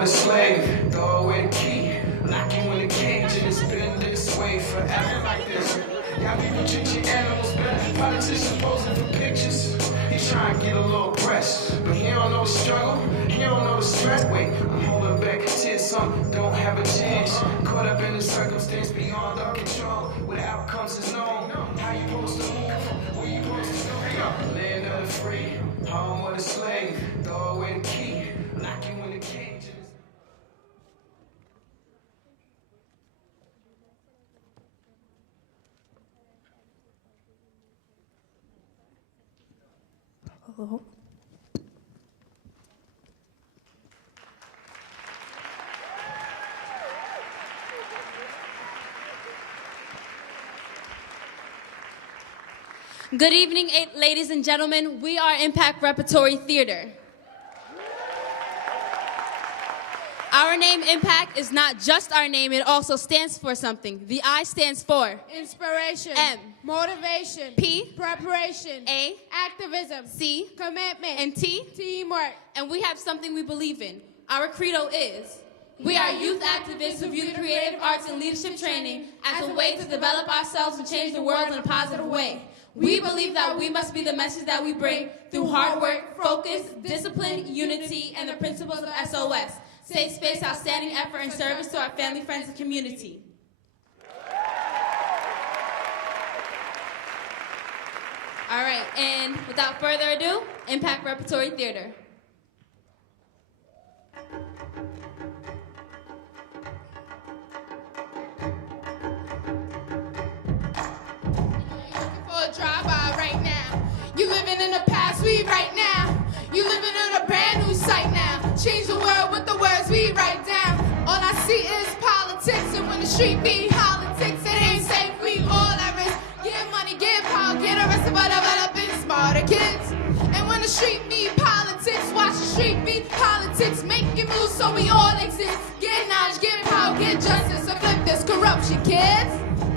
with a slave, throw away the key, lock you in a cage, and it's been this way forever like this. Y'all people treat your animals better. Politicians posing for pictures. He's trying to get a little press, but he don't know the struggle, he don't know the stress. Wait, I'm holding back tears, some don't have a chance. Caught up in a circumstance beyond our control, where the outcomes is known. How you supposed to move? Where you supposed to go? Land of the free, home of the slave. Throw away the key, lock you in the cage. Hello. Good evening, ladies and gentlemen. We are Impact Repertory Theater. Our name, Impact, is not just our name, it also stands for something. The I stands for inspiration, M, motivation, P, preparation, A, activism, C, commitment, and T, teamwork. And we have something we believe in. Our credo is, we are youth activists who view the creative arts and leadership training as a way to develop ourselves and change the world in a positive way. We believe that we must be the message that we bring through hard work, focus, discipline, unity, and the principles of SOS. Safe space, outstanding effort, and service to our family, friends, and community. All right, and without further ado, Impact Repertory Theater. Drive-by right now. You living in the past, we right now. You living in a brand new sight now. Change the world with the words we write down. All I see is politics, and when the street be politics, it ain't safe. We all at risk. Get money, get power, get arrested for developing smarter kids. And when the street be politics, watch the street be politics. Making moves so we all exist. Get knowledge, get power, get justice, so flip this corruption, kids.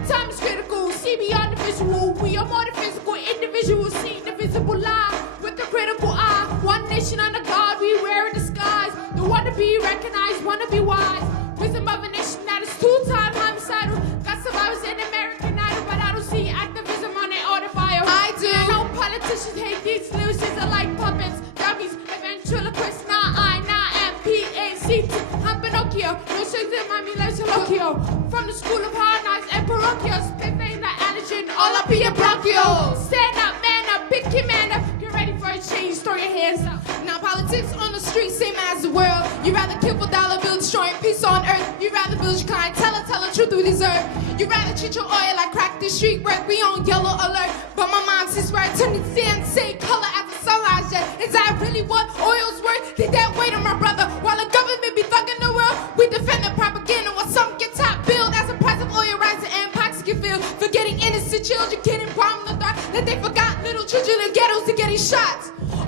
Time is critical, see beyond the visual. We are more than physical individuals, seeing the visible lie with the critical eye. One nation under God, we wear a disguise. The one to be recognized, one to be wise. Wisdom of a nation that is two-time homicidal. Got survivors in American Idol, but I don't see activism on their auto bio. I do. I know politicians hate these losers are like puppets, dummies, and ventriloquists. Nah, I, nah, M-P-A-C-T. I'm Pinocchio, no shakes in my me like Pinocchio. From the school of hard knocks and parochial, spit fame like allergen, all up in your bronchial. Stand up, man up, pick your man up. Get ready for a change, throw your hands up. Now politics on the street, same as the world. You rather kill for dollar bill, destroying peace on earth. You rather build your clientele and tell the truth we deserve. You rather treat your oil like crack this street work. We on yellow alert, but my mom says where I turn the same color as the sunrise jet. Is that really what oil's worth? Did that weight on my brother? While the government be thugging the world, we defend the propaganda while some get top billed as the price of oil rises and impacts get filled. Forgetting innocent children getting bombed in the dark, that they forgot little children in ghettos are getting shot.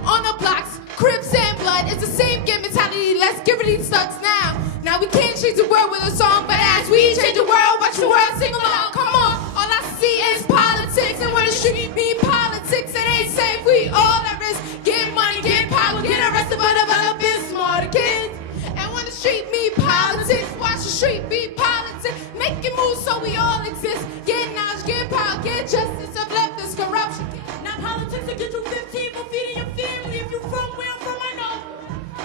On the blocks, Crips and blood, it's the same game mentality. Let's give it these thugs now. Now we can't change the world with a song, but as we change the world, watch the world sing along. Come on, all I see is politics, and when the street be politics, it ain't safe. We all at risk. Get money, get power, get arrested for developing smarter kids. And when the street be politics, watch the street be politics. Making moves so we all exist. Get knowledge, get power, get justice, have left this corruption. Now politics will get you 15 for feeding your family. If you from where I'm from, I know.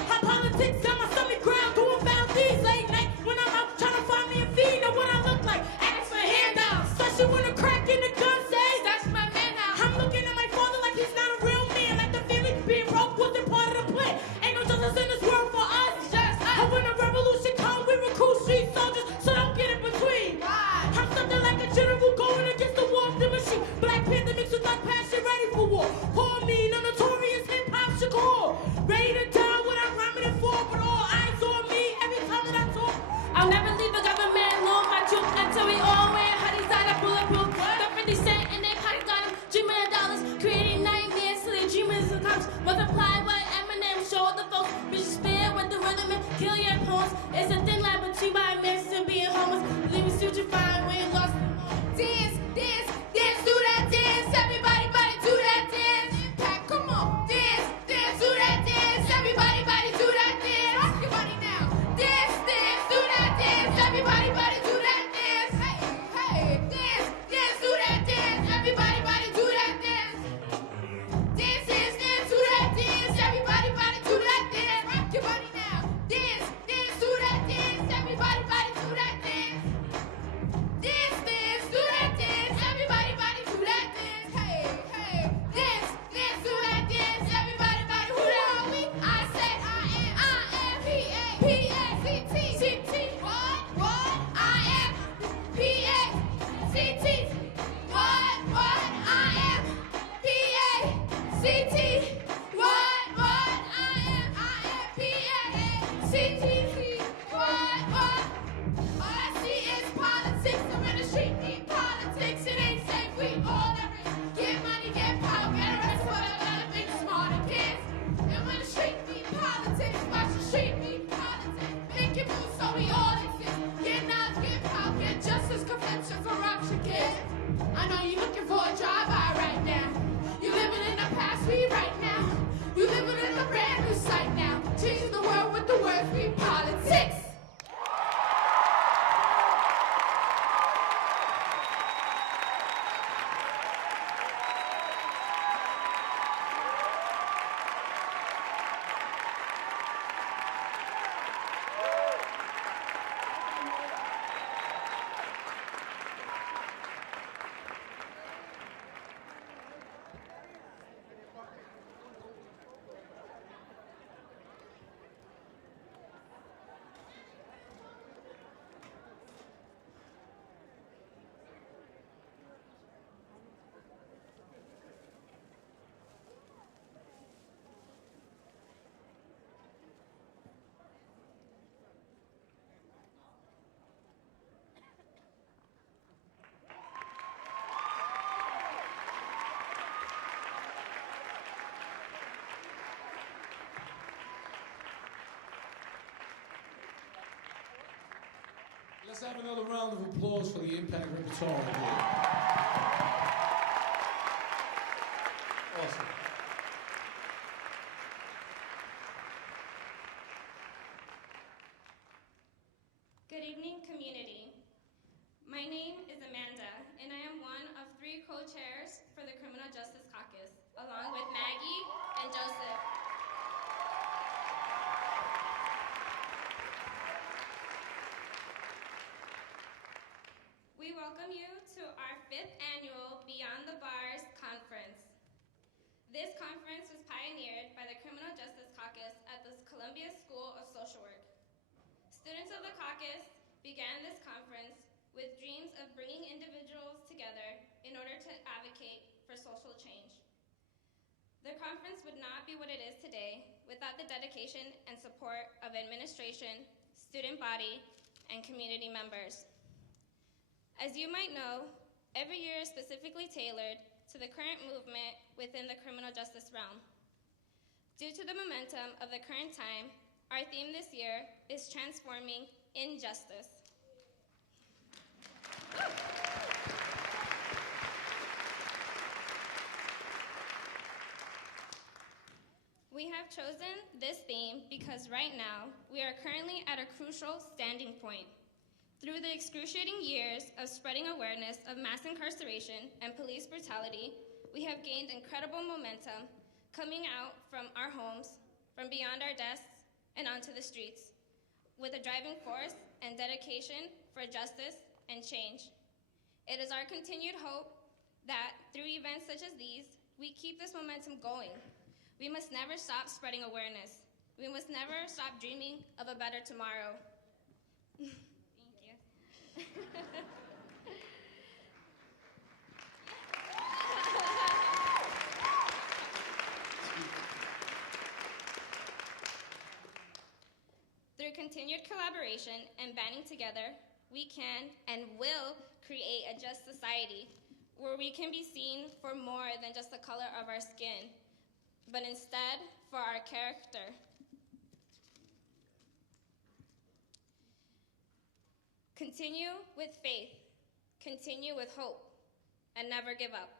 How politics got my stomach ground, doing foul things late night when I'm out trying to find me a feed. Know what I look like? Ask for handouts, especially when the crack in the gun says that's my man now. I'm looking at my father like he's not a real man, like the family being broke wasn't part of the plan. Ain't no justice in this world for us, just us. And when the revolution comes, we recruit street soldiers, so don't get in between. I'm something like a general going against the war of the machine. Black Panther mixed with like passion, ready for war. Call me the notorious hip-hop Shakur. Ready to tell what I'm rhyming it for, but all eyes on me every time that I talk. I'll never leave the government alone, my troop, until we all wear hoodies that are bulletproof. The 50 cent in their pocket got them, dreaming of dollars, creating nightmares till their dreamers comes. Multiply what Eminem showed the folks, bitches spare with the rhythm and kill your opponents. It's a thin line between my mess and being homeless. Living stupefying when you lost. Dance, dance, dance, do that dance. Everybody, body, do that dance. Impact, come on. Dance, dance, do that dance. Everybody, body, do that dance. Rock your body now. Dance. Let's have another round of applause for the Impact Repertoire Award. Awesome. Good evening, community. My name is Amanda, and I am one of 3 co-chairs for the Criminal Justice Caucus, along with Maggie and Joseph. We welcome you to our 5th annual Beyond the Bars Conference. This conference was pioneered by the Criminal Justice Caucus at the Columbia School of Social Work. Students of the caucus began this conference with dreams of bringing individuals together in order to advocate for social change. The conference would not be what it is today without the dedication and support of administration, student body, and community members. As you might know, every year is specifically tailored to the current movement within the criminal justice realm. Due to the momentum of the current time, our theme this year is transforming injustice. We have chosen this theme because right now we are currently at a crucial standing point. Through the excruciating years of spreading awareness of mass incarceration and police brutality, we have gained incredible momentum coming out from our homes, from beyond our desks, and onto the streets, with a driving force and dedication for justice and change. It is our continued hope that through events such as these, we keep this momentum going. We must never stop spreading awareness. We must never stop dreaming of a better tomorrow. Thank you. Through continued collaboration and banding together, we can and will create a just society where we can be seen for more than just the color of our skin, but instead for our character. Continue with faith, continue with hope, and never give up.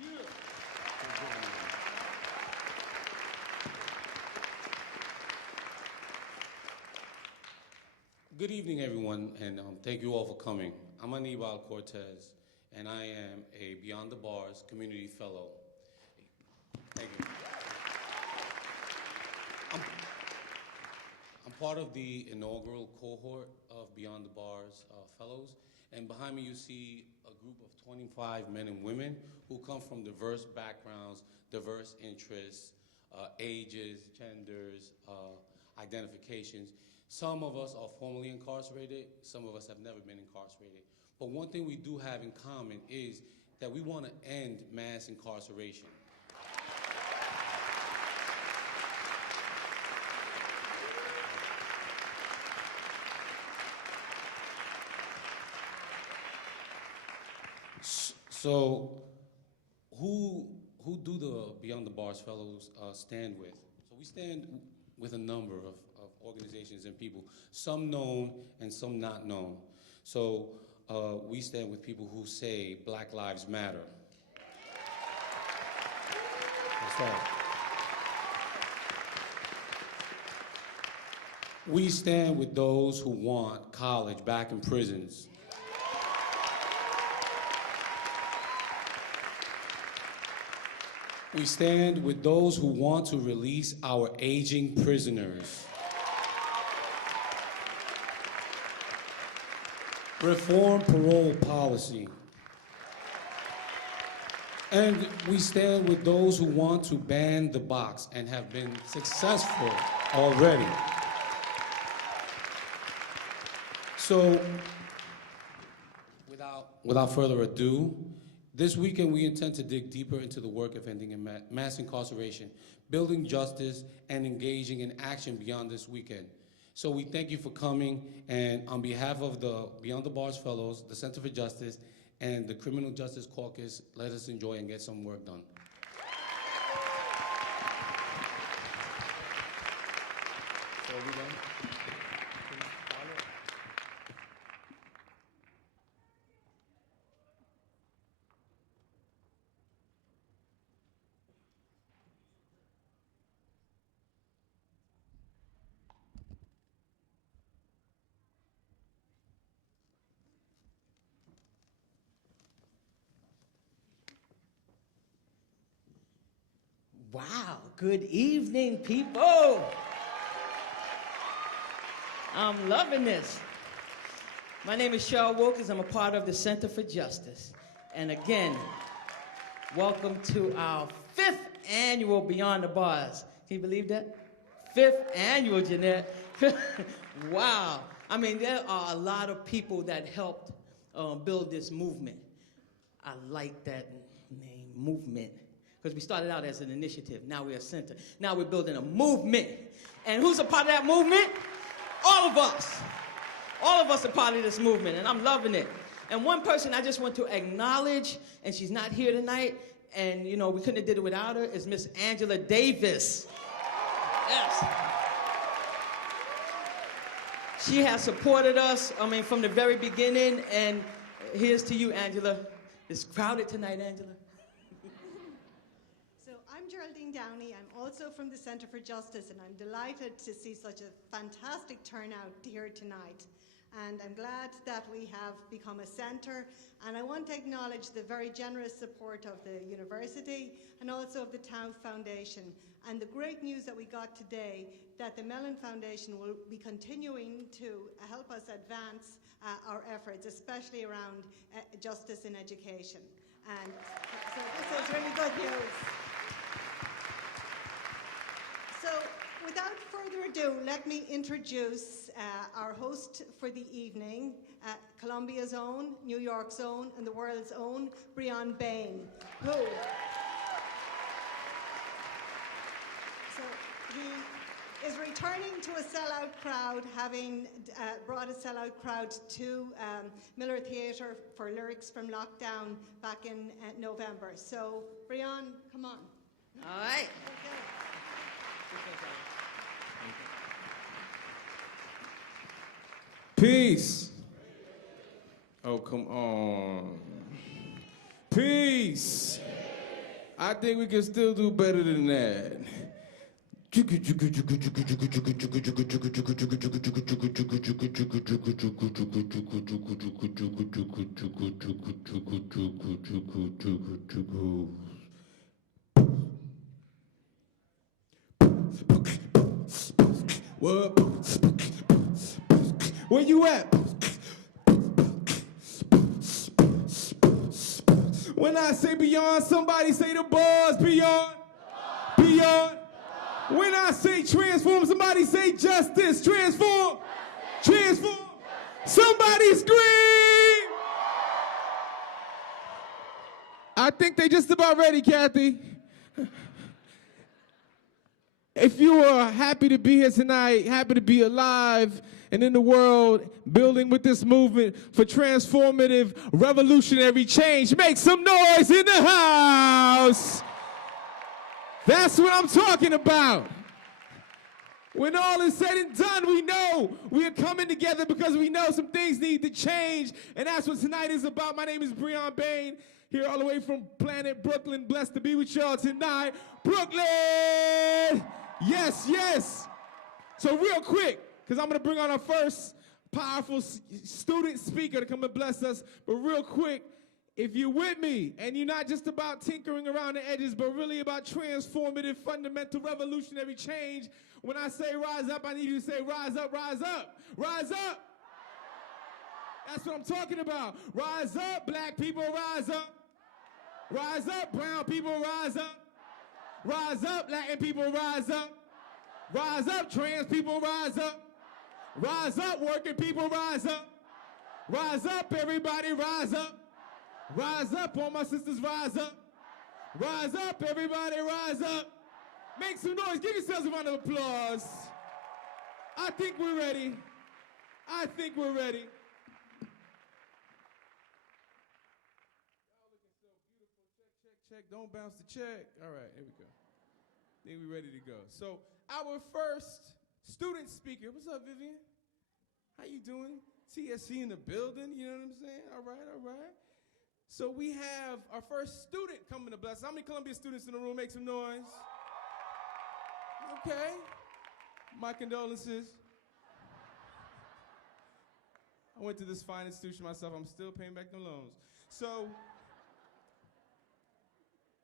Yeah. Good evening, everyone, and thank you all for coming. I'm Anibal Cortez, and I am a Beyond the Bars Community Fellow. Thank you. I'm part of the inaugural cohort of Beyond the Bars Fellows, and behind me you see a group of 25 men and women who come from diverse backgrounds, diverse interests, ages, genders, identifications. Some of us are formerly incarcerated, some of us have never been incarcerated. But one thing we do have in common is that we want to end mass incarceration. So who do the Beyond the Bars Fellows stand with? So we stand with a number of organizations and people, some known and some not known. So we stand with people who say Black Lives Matter. That's right. We stand with those who want college back in prisons. We stand with those who want to release our aging prisoners. Reform parole policy. And we stand with those who want to ban the box and have been successful already. So, without further ado, this weekend we intend to dig deeper into the work of ending mass incarceration, building justice, and engaging in action beyond this weekend. So we thank you for coming, and on behalf of the Beyond the Bars Fellows, the Center for Justice, and the Criminal Justice Caucus, let us enjoy and get some work done. So are we done? Wow, good evening, people. I'm loving this. My name is Cheryl Wilkins. I'm a part of the Center for Justice. And again, welcome to our 5th annual Beyond the Bars. Can you believe that? 5th annual, Jeanette. Wow. I mean, there are a lot of people that helped build this movement. I like that name, movement, because we started out as an initiative. Now we're a center. Now we're building a movement. And who's a part of that movement? All of us. All of us are part of this movement, and I'm loving it. And one person I just want to acknowledge, and she's not here tonight, and you know, we couldn't have did it without her, is Miss Angela Davis. Yes. She has supported us, from the very beginning, and here's to you, Angela. It's crowded tonight, Angela. So I'm Geraldine Downey. I'm also from the Center for Justice, and I'm delighted to see such a fantastic turnout here tonight. And I'm glad that we have become a center, and I want to acknowledge the very generous support of the university and also of the Town Foundation, and the great news that we got today that the Mellon Foundation will be continuing to help us advance our efforts, especially around justice in education. And so this is really good news. So without further ado, let me introduce our host for the evening, Columbia's own, New York's own, and the world's own, Breon Bain, who... So he is returning to a sellout crowd, having brought a sellout crowd to Miller Theatre for Lyrics from Lockdown back in November. So, Breon, come on. All right. Okay. Peace. Oh, come on. Peace. I think we can still do better than that. What? Where you at? When I say beyond, somebody say the bars beyond. Beyond. When I say transform, somebody say justice. Transform. Transform. Somebody scream. I think they just about ready, Kathy. If you are happy to be here tonight, happy to be alive and in the world, building with this movement for transformative, revolutionary change, make some noise in the house. That's what I'm talking about. When all is said and done, we know we are coming together because we know some things need to change, and that's what tonight is about. My name is Breon Bain, here all the way from Planet Brooklyn. Blessed to be with y'all tonight. Brooklyn! Yes, yes. So real quick, because I'm going to bring on our first powerful student speaker to come and bless us, but real quick, if you're with me, and you're not just about tinkering around the edges, but really about transformative, fundamental, revolutionary change, when I say rise up, I need you to say rise up, rise up, rise up. That's what I'm talking about. Rise up, black people, rise up. Rise up, brown people, rise up. Rise up, Latin people, rise up. Rise up, trans people, rise up. Rise up, working people, rise up. Rise up, everybody, rise up. Rise up, all my sisters, rise up. Rise up, everybody, rise up. Make some noise, give yourselves a round of applause. I think we're ready. I think we're ready. Check, don't bounce the check. All right, here we go. I think we're ready to go. So our first student speaker, what's up, Vivian? How you doing? TSC in the building, you know what I'm saying? All right, all right. So we have our first student coming to bless us. How many Columbia students in the room? Make some noise. Okay. My condolences. I went to this fine institution myself. I'm still paying back the loans. So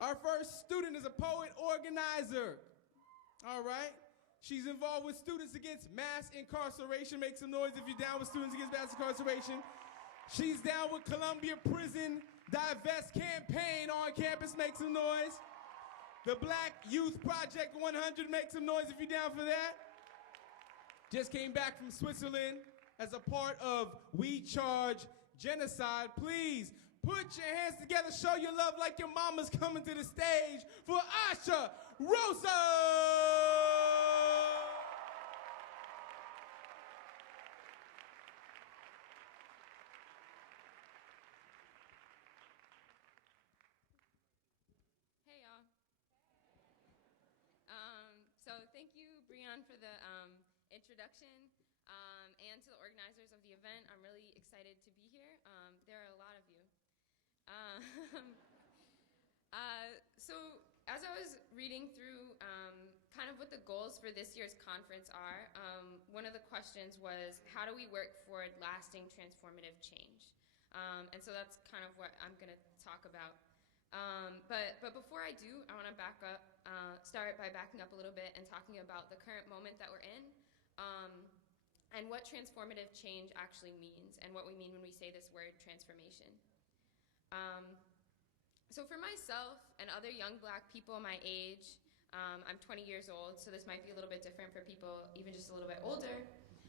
Our first student is a poet organizer. All right? She's involved with Students Against Mass Incarceration. Make some noise if you're down with Students Against Mass Incarceration. She's down with Columbia Prison Divest Campaign on campus. Make some noise. The Black Youth Project 100. Make some noise if you're down for that. Just came back from Switzerland as a part of We Charge Genocide. Please put your hands together, show your love like your mama's coming to the stage for Asha Rosa. Hey, y'all. So thank you, Breon, for the introduction, and to the organizers of the event. I'm really excited to be here. There are a lot of you. So as I was reading through kind of what the goals for this year's conference are, one of the questions was, how do we work for lasting transformative change? And so that's kind of what I'm going to talk about. But before I do, I want to start by backing up a little bit and talking about the current moment that we're in, and what transformative change actually means, and what we mean when we say this word transformation. So for myself and other young Black people my age, I'm 20 years old, so this might be a little bit different for people even just a little bit older.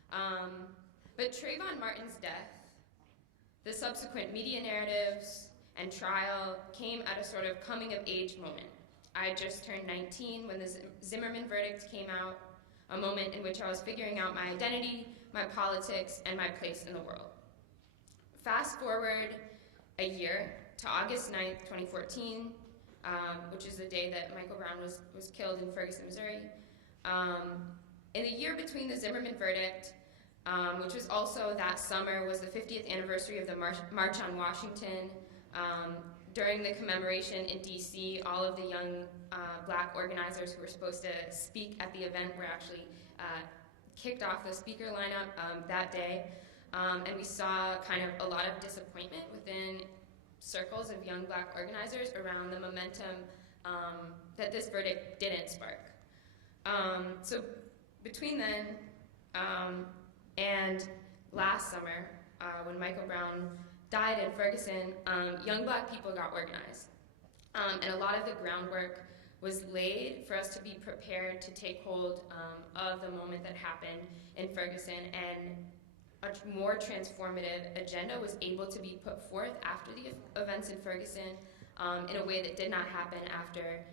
But Trayvon Martin's death, the subsequent media narratives and trial came at a sort of coming of age moment. I just turned 19 when the Zimmerman verdict came out, a moment in which I was figuring out my identity, my politics, and my place in the world. Fast forward a year to August 9th, 2014, which is the day that Michael Brown was killed in Ferguson, Missouri. In the year between the Zimmerman verdict, which was also that summer, was the 50th anniversary of the March on Washington. During the commemoration in DC, all of the young Black organizers who were supposed to speak at the event were actually kicked off the speaker lineup that day. And we saw kind of a lot of disappointment within circles of young Black organizers around the momentum that this verdict didn't spark. So between then and last summer, when Michael Brown died in Ferguson, young Black people got organized. And a lot of the groundwork was laid for us to be prepared to take hold of the moment that happened in Ferguson, and a more transformative agenda was able to be put forth after the events in Ferguson in a way that did not happen after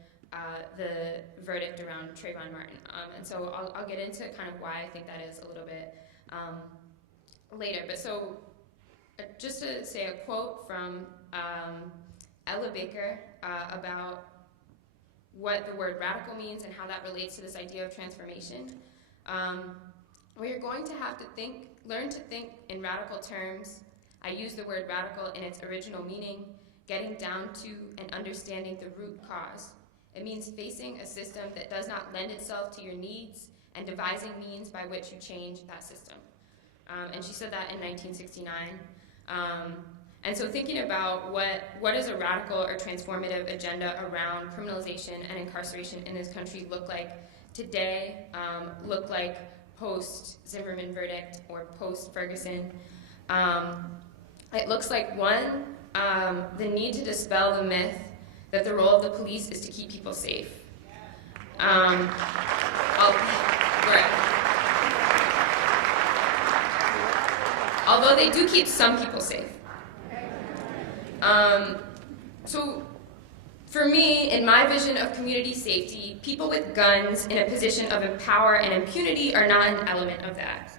the verdict around Trayvon Martin. And so I'll get into kind of why I think that is a little bit later. But so just to say a quote from Ella Baker about what the word radical means and how that relates to this idea of transformation. We are going to have to learn to think in radical terms. I use the word radical in its original meaning, getting down to and understanding the root cause. It means facing a system that does not lend itself to your needs and devising means by which you change that system. And she said that in 1969. And so thinking about what does a radical or transformative agenda around criminalization and incarceration in this country look like today, look like post-Zimmerman verdict or post-Ferguson. It looks like, one, the need to dispel the myth that the role of the police is to keep people safe. Although they do keep some people safe. So for me, in my vision of community safety, people with guns in a position of power and impunity are not an element of that.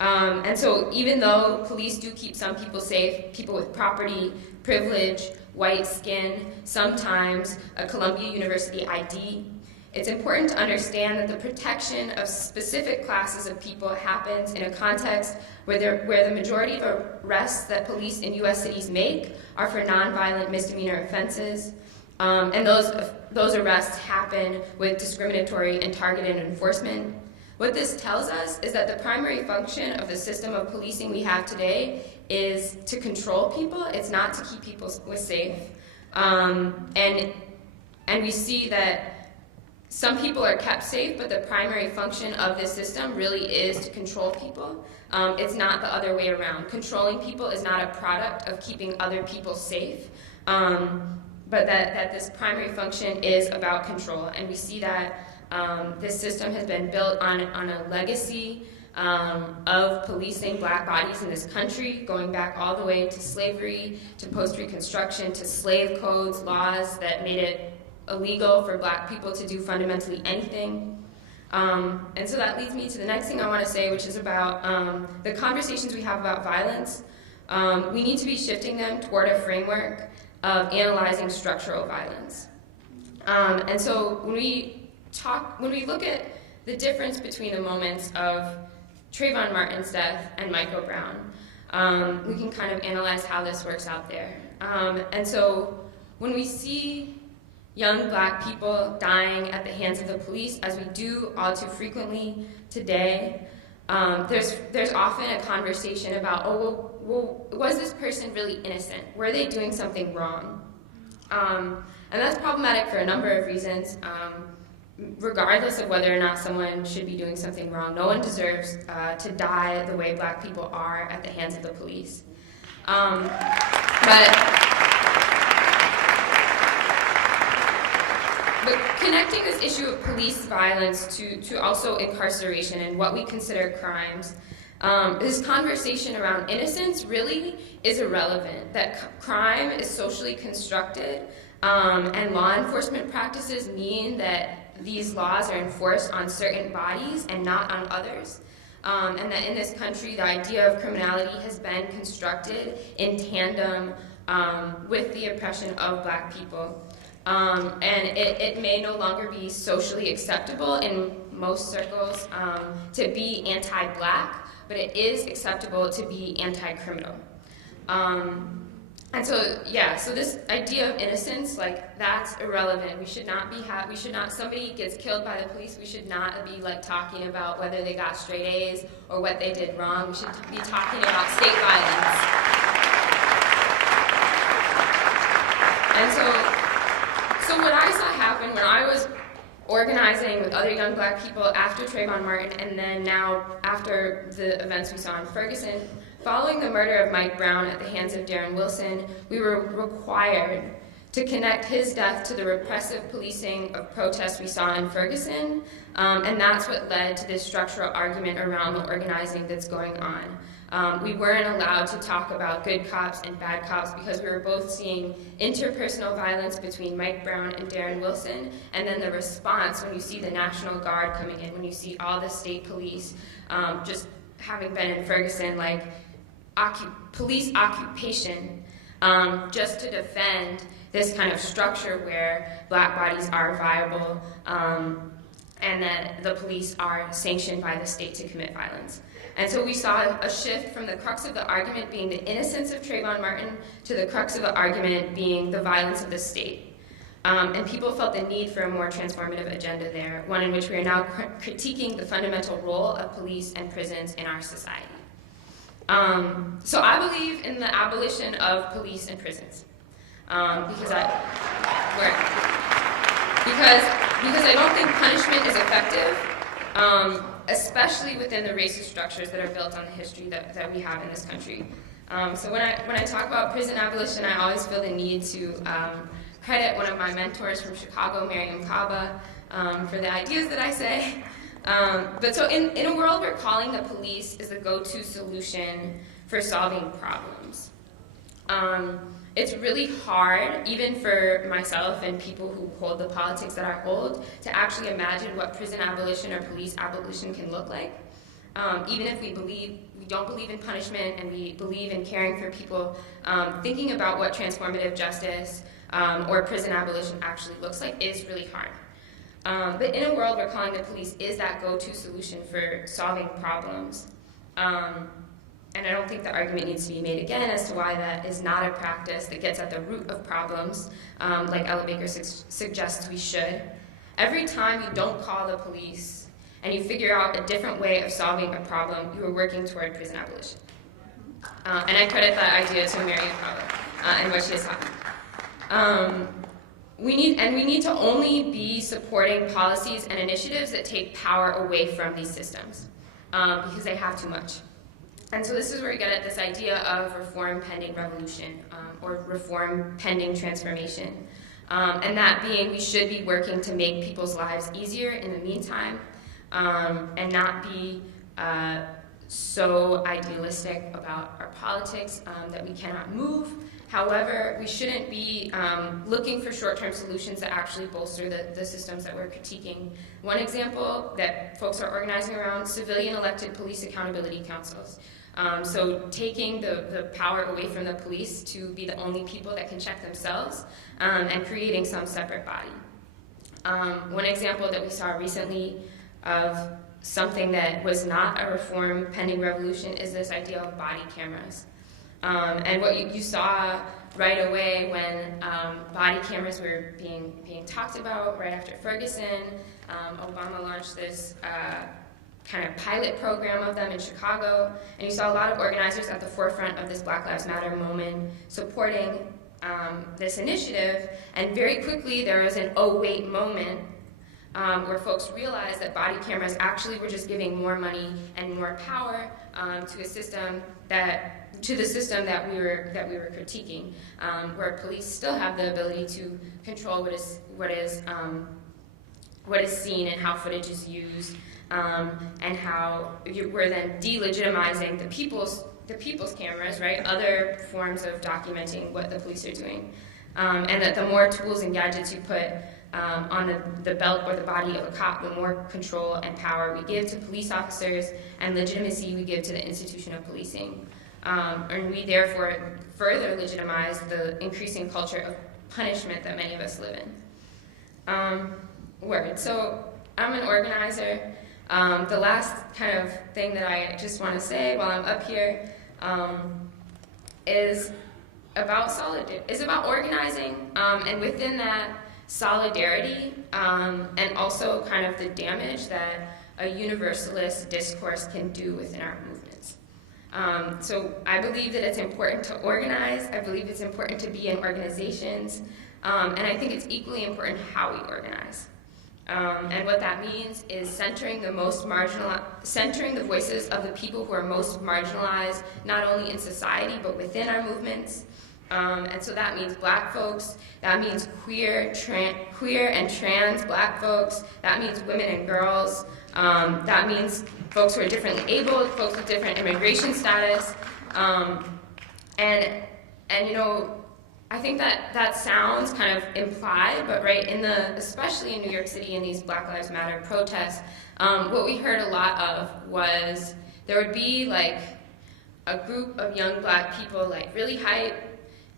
And so even though police do keep some people safe, people with property, privilege, white skin, sometimes a Columbia University ID, it's important to understand that the protection of specific classes of people happens in a context where the majority of arrests that police in U.S. cities make are for nonviolent misdemeanor offenses. And those arrests happen with discriminatory and targeted enforcement. What this tells us is that the primary function of the system of policing we have today is to control people. It's not to keep people safe. And And we see that some people are kept safe, but the primary function of this system really is to control people. It's not the other way around. Controlling people is not a product of keeping other people safe, but that this primary function is about control. And we see that this system has been built on a legacy of policing black bodies in this country, going back all the way to slavery, to post-Reconstruction, to slave codes, laws that made it illegal for black people to do fundamentally anything. And so that leads me to the next thing I want to say, which is about the conversations we have about violence. We need to be shifting them toward a framework of analyzing structural violence. And so when we look at the difference between the moments of Trayvon Martin's death and Michael Brown, we can kind of analyze how this works out there. And so when we see young black people dying at the hands of the police, as we do all too frequently today, there's often a conversation about, oh, well, was this person really innocent? Were they doing something wrong? And that's problematic for a number of reasons. Regardless of whether or not someone should be doing something wrong, no one deserves to die the way black people are at the hands of the police. But connecting this issue of police violence to also incarceration and what we consider crimes, this conversation around innocence really is irrelevant. That crime is socially constructed, and law enforcement practices mean that these laws are enforced on certain bodies and not on others. And that in this country, the idea of criminality has been constructed in tandem with the oppression of black people. And it may no longer be socially acceptable in most circles to be anti-black, but it is acceptable to be anti-criminal. And so, yeah, so this idea of innocence, like, that's irrelevant. We should not, somebody gets killed by the police, we should not be, like, talking about whether they got straight A's or what they did wrong. We should be talking about state violence. And so what I saw happen when I was organizing with other young black people after Trayvon Martin, and then now after the events we saw in Ferguson, following the murder of Mike Brown at the hands of Darren Wilson, we were required to connect his death to the repressive policing of protests we saw in Ferguson, and that's what led to this structural argument around the organizing that's going on. We weren't allowed to talk about good cops and bad cops because we were both seeing interpersonal violence between Mike Brown and Darren Wilson, and then the response when you see the National Guard coming in, when you see all the state police, just having been in Ferguson, like police occupation, just to defend this kind of structure where black bodies are viable, and that the police are sanctioned by the state to commit violence. And so we saw a shift from the crux of the argument being the innocence of Trayvon Martin to the crux of the argument being the violence of the state. And people felt the need for a more transformative agenda there, one in which we are now critiquing the fundamental role of police and prisons in our society. So I believe in the abolition of police and prisons, because I don't think punishment is effective, especially within the racist structures that are built on the history that we have in this country. So when I talk about prison abolition, I always feel the need to credit one of my mentors from Chicago, Miriam Kaba, for the ideas that I say. But so in a world where calling the police is the go-to solution for solving problems, it's really hard, even for myself and people who hold the politics that I hold, to actually imagine what prison abolition or police abolition can look like. Even if we don't believe in punishment and we believe in caring for people, thinking about what transformative justice or prison abolition actually looks like is really hard. But in a world where calling the police is that go-to solution for solving problems, and I don't think the argument needs to be made again as to why that is not a practice that gets at the root of problems, like Ella Baker suggests we should. Every time you don't call the police and you figure out a different way of solving a problem, you are working toward prison abolition. And I credit that idea to Miriam Kaba and what she has taught me. we need to only be supporting policies and initiatives that take power away from these systems, because they have too much. And so this is where we get at this idea of reform pending revolution, or reform pending transformation. And that being, we should be working to make people's lives easier in the meantime, and not be so idealistic about our politics that we cannot move. However, we shouldn't be looking for short-term solutions that actually bolster the systems that we're critiquing. One example that folks are organizing around, civilian elected police accountability councils. So taking the power away from the police to be the only people that can check themselves, and creating some separate body. One example that we saw recently of something that was not a reform pending revolution is this idea of body cameras. And what you saw right away when body cameras were being talked about right after Ferguson, Obama launched this kind of pilot program of them in Chicago, and you saw a lot of organizers at the forefront of this Black Lives Matter moment supporting this initiative, and very quickly there was an oh wait moment where folks realized that body cameras actually were just giving more money and more power to the system that we were critiquing, where police still have the ability to control what is seen and how footage is used, and how we're then delegitimizing the people's cameras, right? Other forms of documenting what the police are doing, and that the more tools and gadgets you put on the belt or the body of a cop, the more control and power we give to police officers and legitimacy we give to the institution of policing. And we therefore further legitimize the increasing culture of punishment that many of us live in. So I'm an organizer. The last kind of thing that I just want to say while I'm up here is about organizing, and within that, solidarity, and also kind of the damage that a universalist discourse can do within our movements. So I believe that it's important to organize. I believe it's important to be in organizations, and I think it's equally important how we organize. And what that means is centering the voices of the people who are most marginalized, not only in society but within our movements. And so that means Black folks, that means queer and trans Black folks, that means women and girls, that means folks who are differently abled, folks with different immigration status, and you know, I think that sounds kind of implied, but right, especially in New York City in these Black Lives Matter protests, what we heard a lot of was there would be like a group of young Black people like really hype,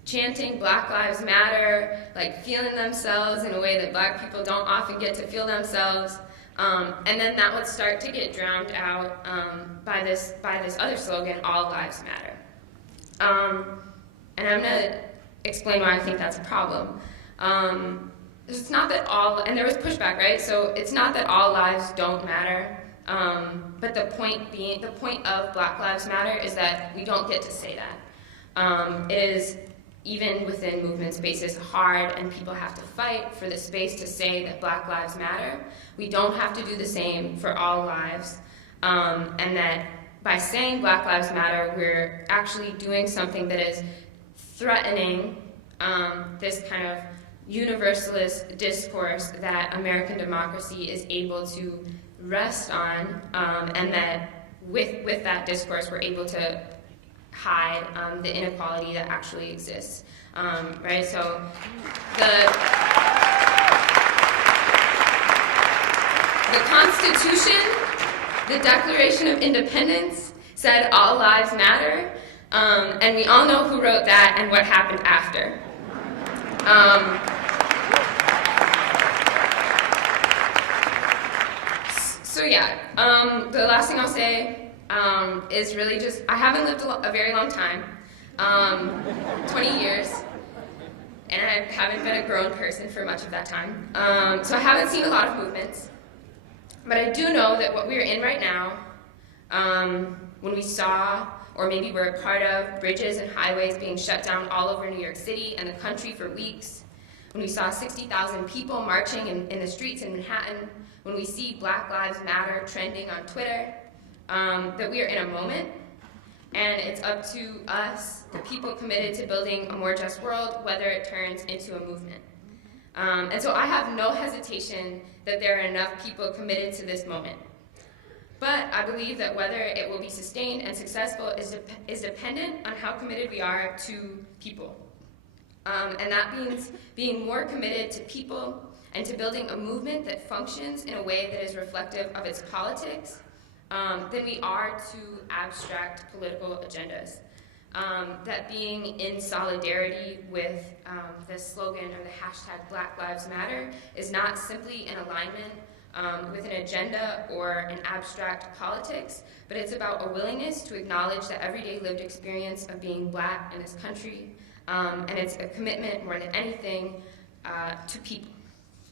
chanting Black Lives Matter, like feeling themselves in a way that Black people don't often get to feel themselves, and then that would start to get drowned out by this other slogan, All Lives Matter. And I'm gonna explain why I think that's a problem. It's not that and there was pushback, right? So it's not that all lives don't matter, but the point of Black Lives Matter is that we don't get to say that. It is, even within movement spaces, hard, and people have to fight for the space to say that Black Lives Matter. We don't have to do the same for all lives, and that by saying Black Lives Matter, we're actually doing something that is threatening this kind of universalist discourse that American democracy is able to rest on, and that with that discourse we're able to hide the inequality that actually exists, right? So the Constitution, the Declaration of Independence said all lives matter, and we all know who wrote that and what happened after. So yeah, the last thing I'll say is really just, I haven't lived a very long time, 20 years, and I haven't been a grown person for much of that time. So I haven't seen a lot of movements, but I do know that what we're in right now, when we saw, or maybe we're a part of, bridges and highways being shut down all over New York City and the country for weeks, when we saw 60,000 people marching in the streets in Manhattan, when we see Black Lives Matter trending on Twitter, that we are in a moment, and it's up to us, the people committed to building a more just world, whether it turns into a movement. And so I have no hesitation that there are enough people committed to this moment. But I believe that whether it will be sustained and successful is dependent on how committed we are to people. And that means being more committed to people and to building a movement that functions in a way that is reflective of its politics than we are to abstract political agendas. That being in solidarity with the slogan or the hashtag Black Lives Matter is not simply in alignment with an agenda or an abstract politics, but it's about a willingness to acknowledge the everyday lived experience of being Black in this country, and it's a commitment more than anything to people.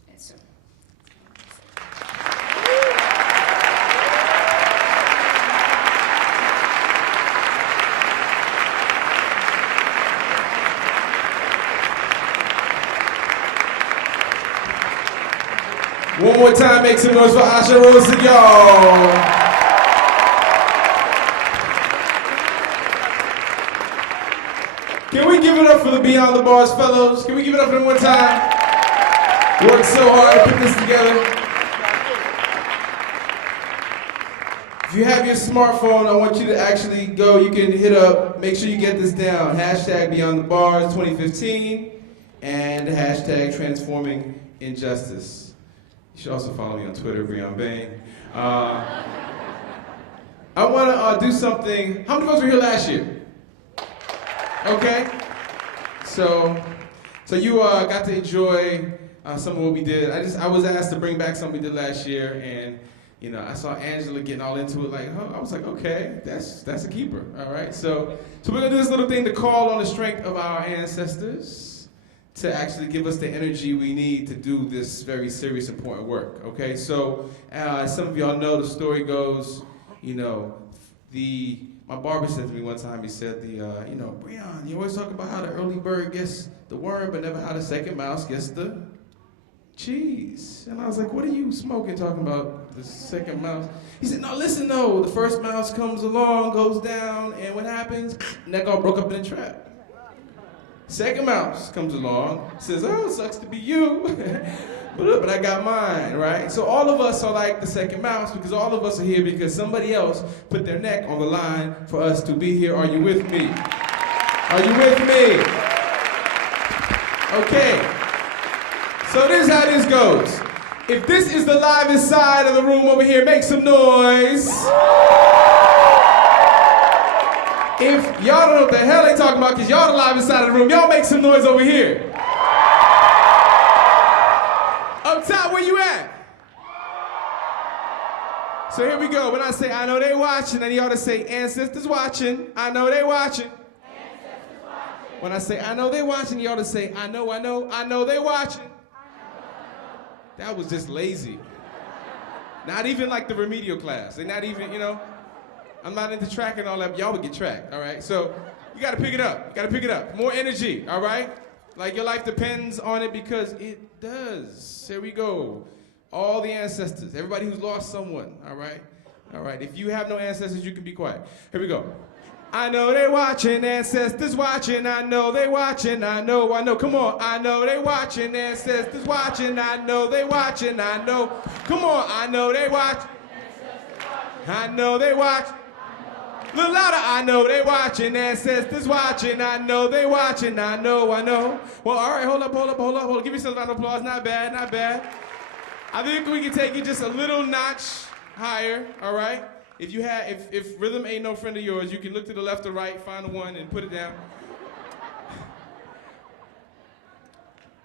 And so. One more time, make some noise for Asha Rose and y'all. Can we give it up for the Beyond the Bars fellows? Can we give it up for them one time? Worked so hard to put this together. If you have your smartphone, I want you to actually go, you can hit up, make sure you get this down, hashtag Beyond the Bars 2015, and hashtag Transforming Injustice. You should also follow me on Twitter, Breon Bain. I want to do something. How many folks were here last year? Okay. So you got to enjoy some of what we did. I was asked to bring back something we did last year, and I saw Angela getting all into it. Like, I was like, okay, that's a keeper. All right. So we're gonna do this little thing to call on the strength of our ancestors to actually give us the energy we need to do this very serious, important work, okay? So, as some of y'all know, the story goes, my barber said to me one time, he said, Breon, you always talk about how the early bird gets the worm, but never how the second mouse gets the cheese. And I was like, what are you smoking talking about, the second mouse? He said, no, listen, no, the first mouse comes along, goes down, and what happens? Neck all broke up in a trap. Second mouse comes along, says, oh, it sucks to be you, but I got mine, right? So all of us are like the second mouse because all of us are here because somebody else put their neck on the line for us to be here. Are you with me? Are you with me? Okay, so this is how this goes. If this is the livest side of the room over here, make some noise. If y'all don't know what the hell they talking about, because y'all the livest side of the room, y'all make some noise over here. Up top, where you at? So here we go. When I say, I know they watching, then you ought to say, ancestors watching. I know they watching. Ancestors watching. When I say, I know they watching, you ought to say, I know they watching. That was just lazy. Not even like the remedial class. They're not even, I'm not into track and all that. Y'all would get tracked, all right? So you got to pick it up. You got to pick it up. More energy, all right? Like your life depends on it because it does. Here we go. All the ancestors, everybody who's lost someone, all right? All right, if you have no ancestors, you can be quiet. Here we go. I know they watching, ancestors watching, I know they watching, I know. Come on, I know they watching, ancestors watching, I know they watching, I know. Come on, I know they watching. I know they watching. A little louder, I know they watching, ancestors watching, I know they watching, I know. Well, all right, hold up. Give yourself a round of applause, not bad. I think we can take it just a little notch higher, all right? If rhythm ain't no friend of yours, you can look to the left or right, find the one, and put it down.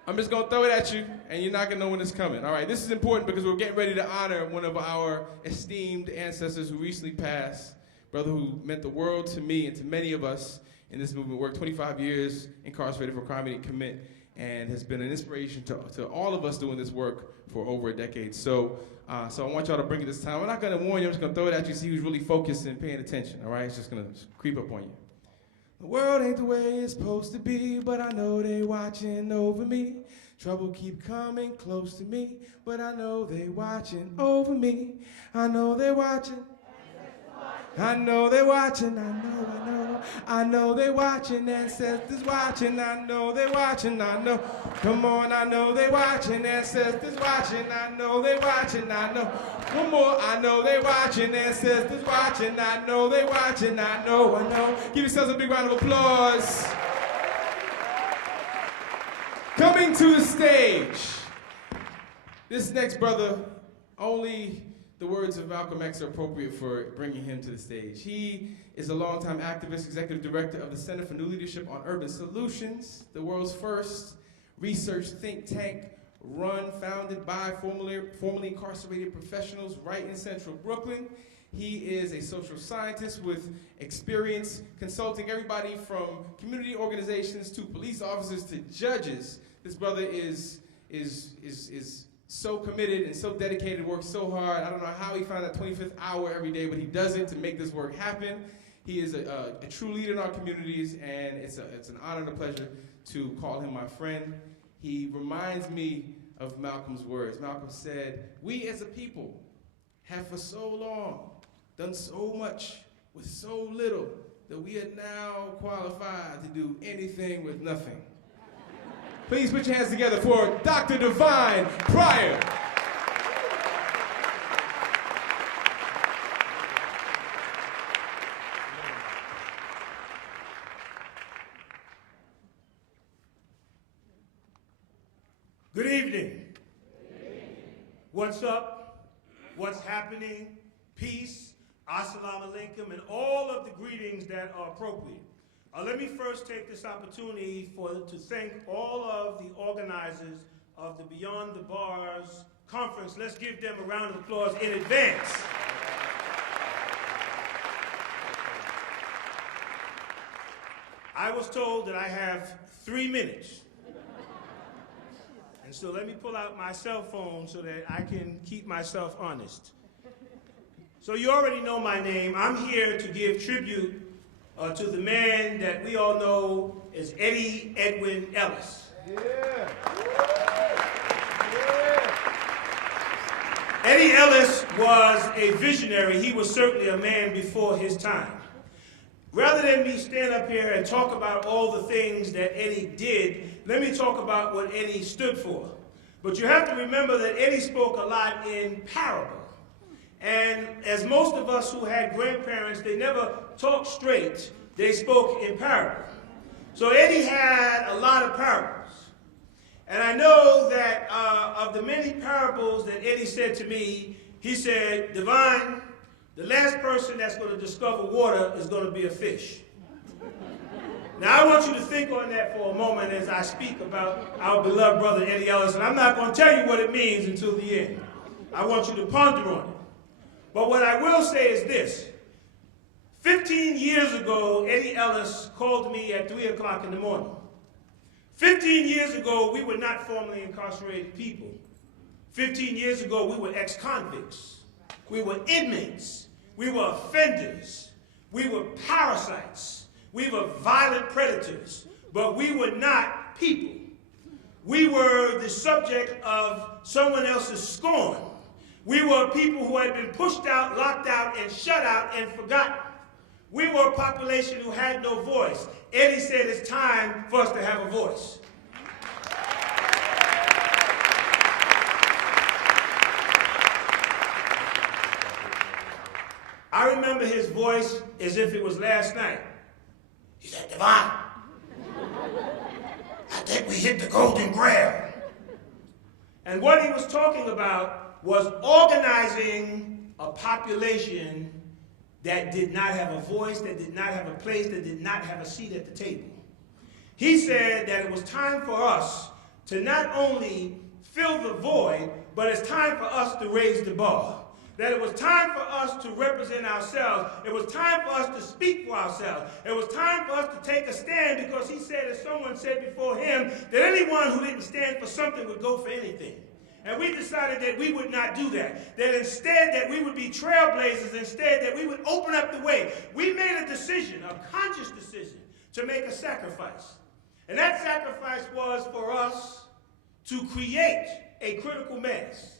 I'm just gonna throw it at you, and you're not gonna know when it's coming. All right, this is important because we're getting ready to honor one of our esteemed ancestors who recently passed. Brother who meant the world to me and to many of us in this movement, worked 25 years incarcerated for a crime he didn't commit, and has been an inspiration to all of us doing this work for over a decade. So I want y'all to bring it this time. I'm not gonna warn you, I'm just gonna throw it at you, see who's really focused and paying attention, all right? It's just gonna creep up on you. The world ain't the way it's supposed to be, but I know they watching over me. Trouble keep coming close to me, but I know they watching over me. I know they're watching. I know they're watching, I know they're watching, ancestors watching, I know they're watching, I know. Come on, I know they're watching, ancestors watching, I know they're watching, I know. One more, I know they're watching, ancestors watching, I know they're watching, I know. Give yourselves a big round of applause. Coming to the stage, this next brother, only the words of Malcolm X are appropriate for bringing him to the stage. He is a longtime activist, executive director of the Center for New Leadership on Urban Solutions, the world's first research think tank founded by formerly incarcerated professionals right in central Brooklyn. He is a social scientist with experience consulting everybody from community organizations to police officers to judges. This brother is so committed and so dedicated, works so hard. I don't know how he found that 25th hour every day, but he does it to make this work happen. He is a true leader in our communities, and it's an honor and a pleasure to call him my friend. He reminds me of Malcolm's words. Malcolm said, "We as a people have for so long done so much with so little that we are now qualified to do anything with nothing." Please put your hands together for Dr. Divine Pryor. Good evening. What's up? What's happening? Peace, assalamu alaikum, and all of the greetings that are appropriate. Let me first take this opportunity to thank all of the organizers of the Beyond the Bars conference. Let's give them a round of applause in advance. I was told that I have 3 minutes. And so let me pull out my cell phone so that I can keep myself honest. So you already know my name. I'm here to give tribute to the man that we all know as Eddie Edwin Ellis. Yeah. Eddie Ellis was a visionary. He was certainly a man before his time. Rather than me stand up here and talk about all the things that Eddie did, let me talk about what Eddie stood for. But you have to remember that Eddie spoke a lot in parable. And as most of us who had grandparents, they never talked straight, they spoke in parable. So Eddie had a lot of parables. And I know that of the many parables that Eddie said to me, he said, "Divine, the last person that's going to discover water is going to be a fish." Now I want you to think on that for a moment as I speak about our beloved brother Eddie Ellis, and I'm not going to tell you what it means until the end. I want you to ponder on it. But what I will say is this. 15 years ago, Eddie Ellis called me at 3 o'clock in the morning. 15 years ago, we were not formerly incarcerated people. 15 years ago, we were ex-convicts. We were inmates. We were offenders. We were parasites. We were violent predators. But we were not people. We were the subject of someone else's scorn. We were people who had been pushed out, locked out, and shut out and forgotten. We were a population who had no voice. Eddie said it's time for us to have a voice. I remember his voice as if it was last night. He said, "Divine, I think we hit the golden grail." And what he was talking about was organizing a population that did not have a voice, that did not have a place, that did not have a seat at the table. He said that it was time for us to not only fill the void, but it's time for us to raise the bar. That it was time for us to represent ourselves. It was time for us to speak for ourselves. It was time for us to take a stand, because he said, as someone said before him, that anyone who didn't stand for something would go for anything. And we decided that we would not do that. That instead that we would be trailblazers, instead that we would open up the way. We made a decision, a conscious decision, to make a sacrifice. And that sacrifice was for us to create a critical mass.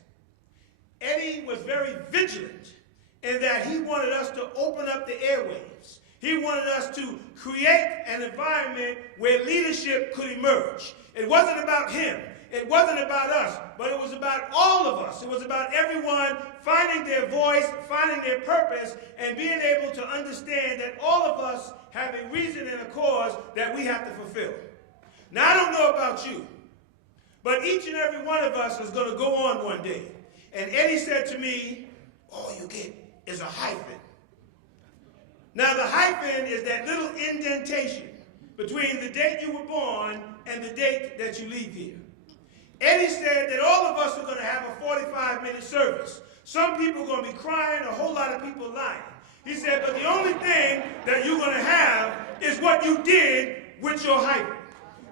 Eddie was very vigilant in that he wanted us to open up the airwaves. He wanted us to create an environment where leadership could emerge. It wasn't about him. It wasn't about us, but it was about all of us. It was about everyone finding their voice, finding their purpose, and being able to understand that all of us have a reason and a cause that we have to fulfill. Now, I don't know about you, but each and every one of us is going to go on one day. And Eddie said to me, all you get is a hyphen. Now, the hyphen is that little indentation between the date you were born and the date that you leave here. Eddie said that all of us are going to have a 45-minute service. Some people are going to be crying, a whole lot of people lying. He said, but the only thing that you're going to have is what you did with your hyphen.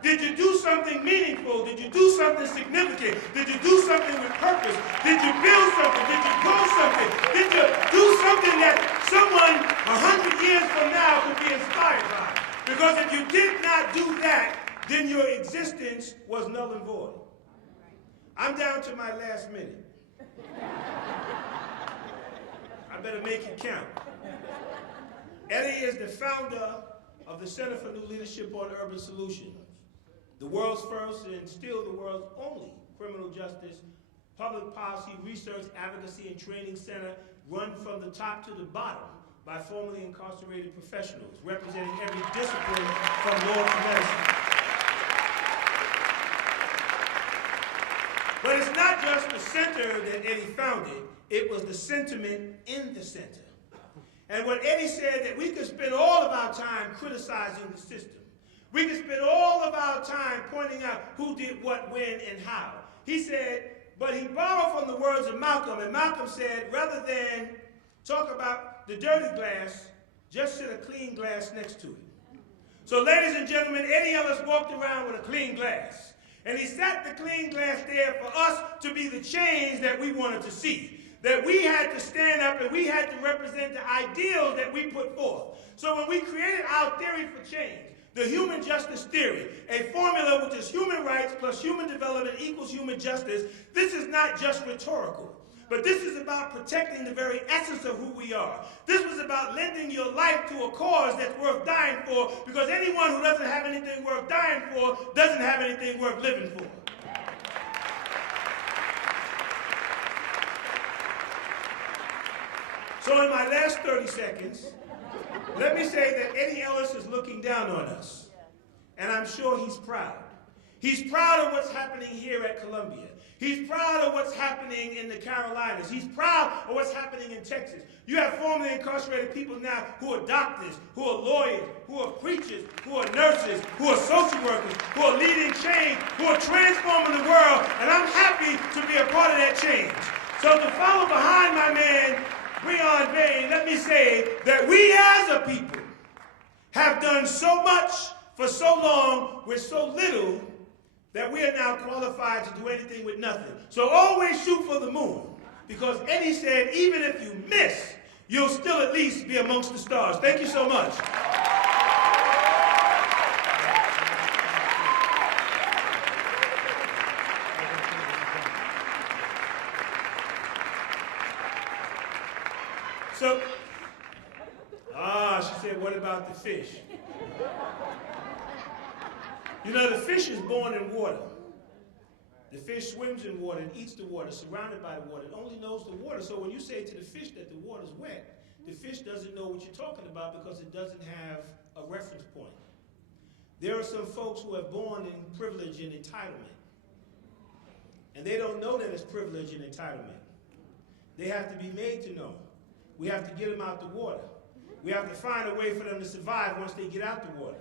Did you do something meaningful? Did you do something significant? Did you do something with purpose? Did you build something? Did you grow something? Did you do something that someone 100 years from now could be inspired by? Because if you did not do that, then your existence was null and void. I'm down to my last minute. I better make it count. Eddie is the founder of the Center for New Leadership on Urban Solutions, the world's first and still the world's only criminal justice, public policy, research, advocacy, and training center run from the top to the bottom by formerly incarcerated professionals, representing every discipline from law to medicine. But it's not just the center that Eddie founded, it was the sentiment in the center. And what Eddie said, that we could spend all of our time criticizing the system. We could spend all of our time pointing out who did what, when, and how. He said, but he borrowed from the words of Malcolm, and Malcolm said, rather than talk about the dirty glass, just sit a clean glass next to it. So ladies and gentlemen, Eddie Ellis walked around with a clean glass. And he sat the clean glass there for us to be the change that we wanted to see. That we had to stand up and we had to represent the ideals that we put forth. So when we created our theory for change, the human justice theory, a formula which is human rights plus human development equals human justice, this is not just rhetorical. But this is about protecting the very essence of who we are. This was about lending your life to a cause that's worth dying for, because anyone who doesn't have anything worth dying for doesn't have anything worth living for. So in my last 30 seconds, let me say that Eddie Ellis is looking down on us. And I'm sure he's proud. He's proud of what's happening here at Columbia. He's proud of what's happening in the Carolinas. He's proud of what's happening in Texas. You have formerly incarcerated people now who are doctors, who are lawyers, who are preachers, who are nurses, who are social workers, who are leading change, who are transforming the world, and I'm happy to be a part of that change. So to follow behind my man, Breon Bain, let me say that we as a people have done so much for so long with so little that we are now qualified to do anything with nothing. So always shoot for the moon, because Eddie said even if you miss, you'll still at least be amongst the stars. Thank you so much. So, she said, what about the fish? You know, the fish is born in water. The fish swims in water and eats the water, surrounded by the water. It only knows the water. So when you say to the fish that the water's wet, the fish doesn't know what you're talking about because it doesn't have a reference point. There are some folks who are born in privilege and entitlement. And they don't know that it's privilege and entitlement. They have to be made to know. We have to get them out the water. We have to find a way for them to survive once they get out the water.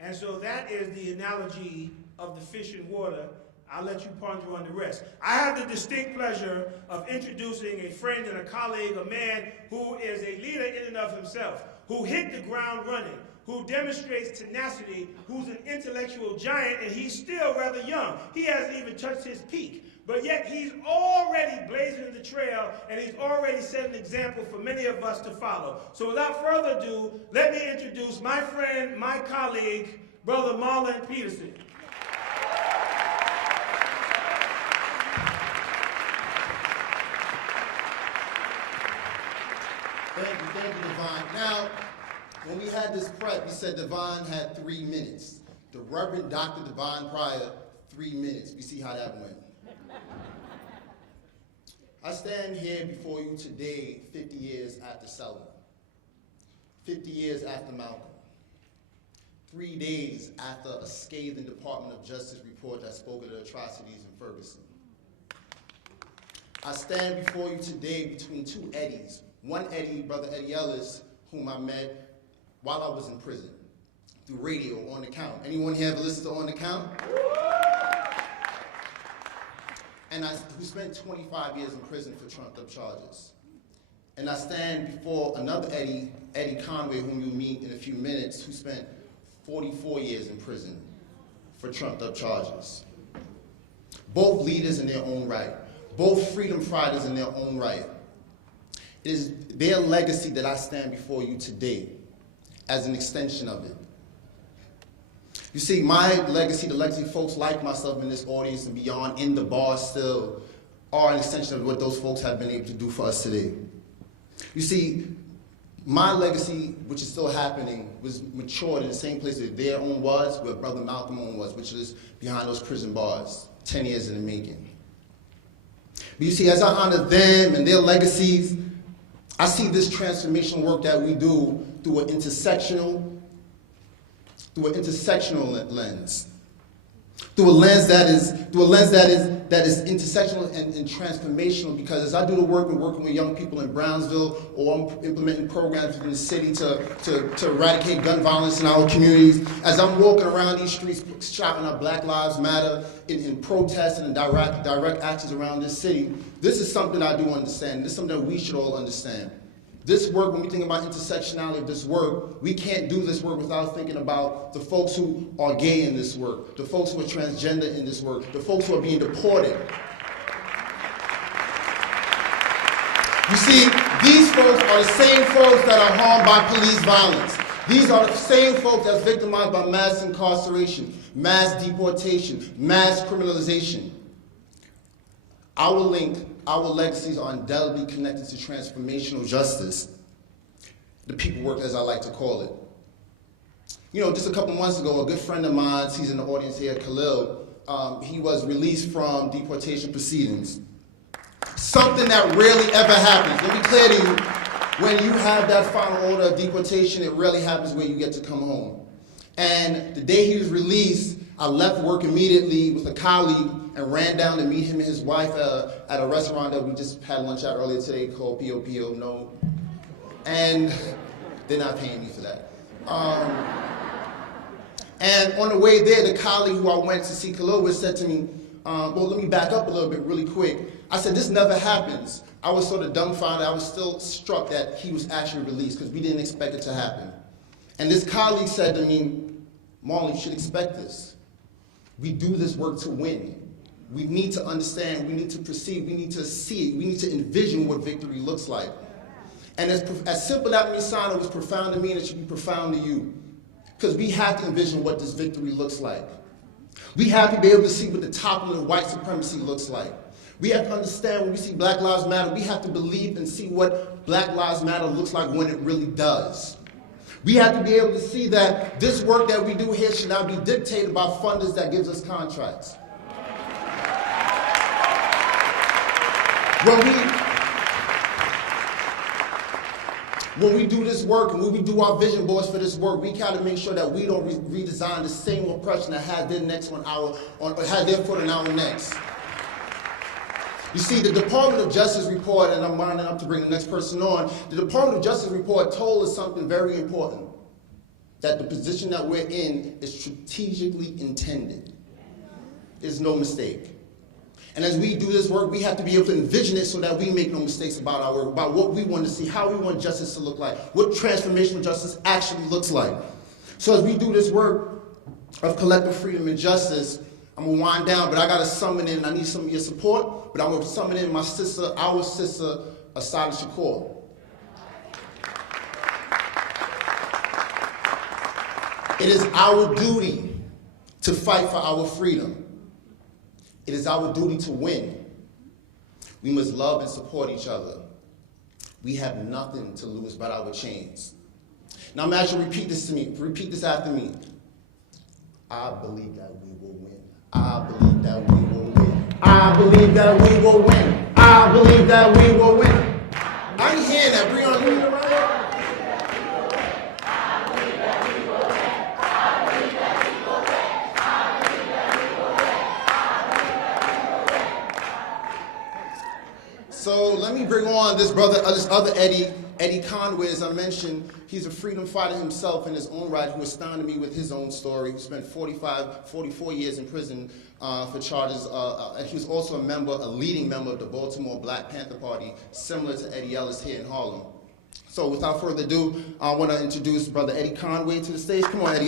And so that is the analogy of the fish in water. I'll let you ponder on the rest. I have the distinct pleasure of introducing a friend and a colleague, a man who is a leader in and of himself, who hit the ground running, who demonstrates tenacity, who's an intellectual giant, and he's still rather young. He hasn't even touched his peak. But yet he's already blazing the trail, and he's already set an example for many of us to follow. So without further ado, let me introduce my friend, my colleague, Brother Marlon Peterson. Devon. Now, when we had this prep, we said Devon had 3 minutes. The Reverend Dr. Devon Pryor, 3 minutes. We see how that went. I stand here before you today, 50 years after Selma, 50 years after Malcolm, 3 days after a scathing Department of Justice report that spoke of the atrocities in Ferguson. I stand before you today between 2 Eddies. One Eddie, Brother Eddie Ellis, whom I met while I was in prison, through radio, On the Count. Anyone here ever listened to On the Count? And who spent 25 years in prison for trumped up charges. And I stand before another Eddie, Eddie Conway, whom you'll meet in a few minutes, who spent 44 years in prison for trumped up charges. Both leaders in their own right. Both freedom fighters in their own right. It is their legacy that I stand before you today as an extension of it. You see, my legacy, the legacy of folks like myself in this audience and beyond, in the bar still, are an extension of what those folks have been able to do for us today. You see, my legacy, which is still happening, was matured in the same place that their own was, where Brother Malcolm own was, which is behind those prison bars, 10 years in the making. But you see, as I honor them and their legacies, I see this transformational work that we do through an intersectional lens. Through a lens that is intersectional and transformational, because as I do the work and working with young people in Brownsville, or I'm implementing programs in the city to eradicate gun violence in our communities, as I'm walking around these streets shouting out Black Lives Matter in protests and in direct actions around this city, this is something I do understand. This is something that we should all understand. This work, when we think about intersectionality of this work, we can't do this work without thinking about the folks who are gay in this work, the folks who are transgender in this work, the folks who are being deported. You see, these folks are the same folks that are harmed by police violence. These are the same folks that's victimized by mass incarceration, mass deportation, mass criminalization. Our legacies are indelibly connected to transformational justice, the people work, as I like to call it. You know, just a couple months ago, a good friend of mine, he's in the audience here, Khalil, he was released from deportation proceedings. Something that rarely ever happens. Let me clear to you, when you have that final order of deportation, it rarely happens where you get to come home. And the day he was released, I left work immediately with a colleague and ran down to meet him and his wife at a restaurant that we just had lunch at earlier today called P.O.P.O. No. And they're not paying me for that. And on the way there, the colleague who I went to see Khalil with said to me, well, let me back up a little bit really quick. I said, this never happens. I was sort of dumbfounded. I was still struck that he was actually released because we didn't expect it to happen. And this colleague said to me, Marlon, you should expect this. We do this work to win. We need to understand, we need to perceive, we need to see, we need to envision what victory looks like. And as simple as that may sound, it was profound to me, and it should be profound to you. Because we have to envision what this victory looks like. We have to be able to see what the toppling of white supremacy looks like. We have to understand when we see Black Lives Matter, we have to believe and see what Black Lives Matter looks like when it really does. We have to be able to see that this work that we do here should not be dictated by funders that gives us contracts. When we do this work and when we do our vision boards for this work, we got to make sure that we don't redesign the same oppression that has their necks has their foot on our necks. You see, the Department of Justice report, and I'm winding up to bring the next person on, the Department of Justice report told us something very important, that the position that we're in is strategically intended. There's no mistake. And as we do this work, we have to be able to envision it so that we make no mistakes about our work, about what we want to see, how we want justice to look like, what transformational justice actually looks like. So as we do this work of collective freedom and justice, I'm going to wind down, but I got to summon in, I need some of your support, but I'm going to summon in my sister, our sister, Assata Shakur. It is our duty to fight for our freedom. It is our duty to win. We must love and support each other. We have nothing to lose but our chains. Now I'm asking you to repeat this to me. Repeat this after me. I believe that we will win. I believe that we will win. I believe that we will win. I believe that we will win. I ain't hearing that. Breon, you hear it right? So let me bring on this brother, this other Eddie Conway, as I mentioned. He's a freedom fighter himself in his own right, who astounded me with his own story. He spent 44 years in prison for charges. And he was also a leading member of the Baltimore Black Panther Party, similar to Eddie Ellis here in Harlem. So without further ado, I want to introduce brother Eddie Conway to the stage. Come on, Eddie.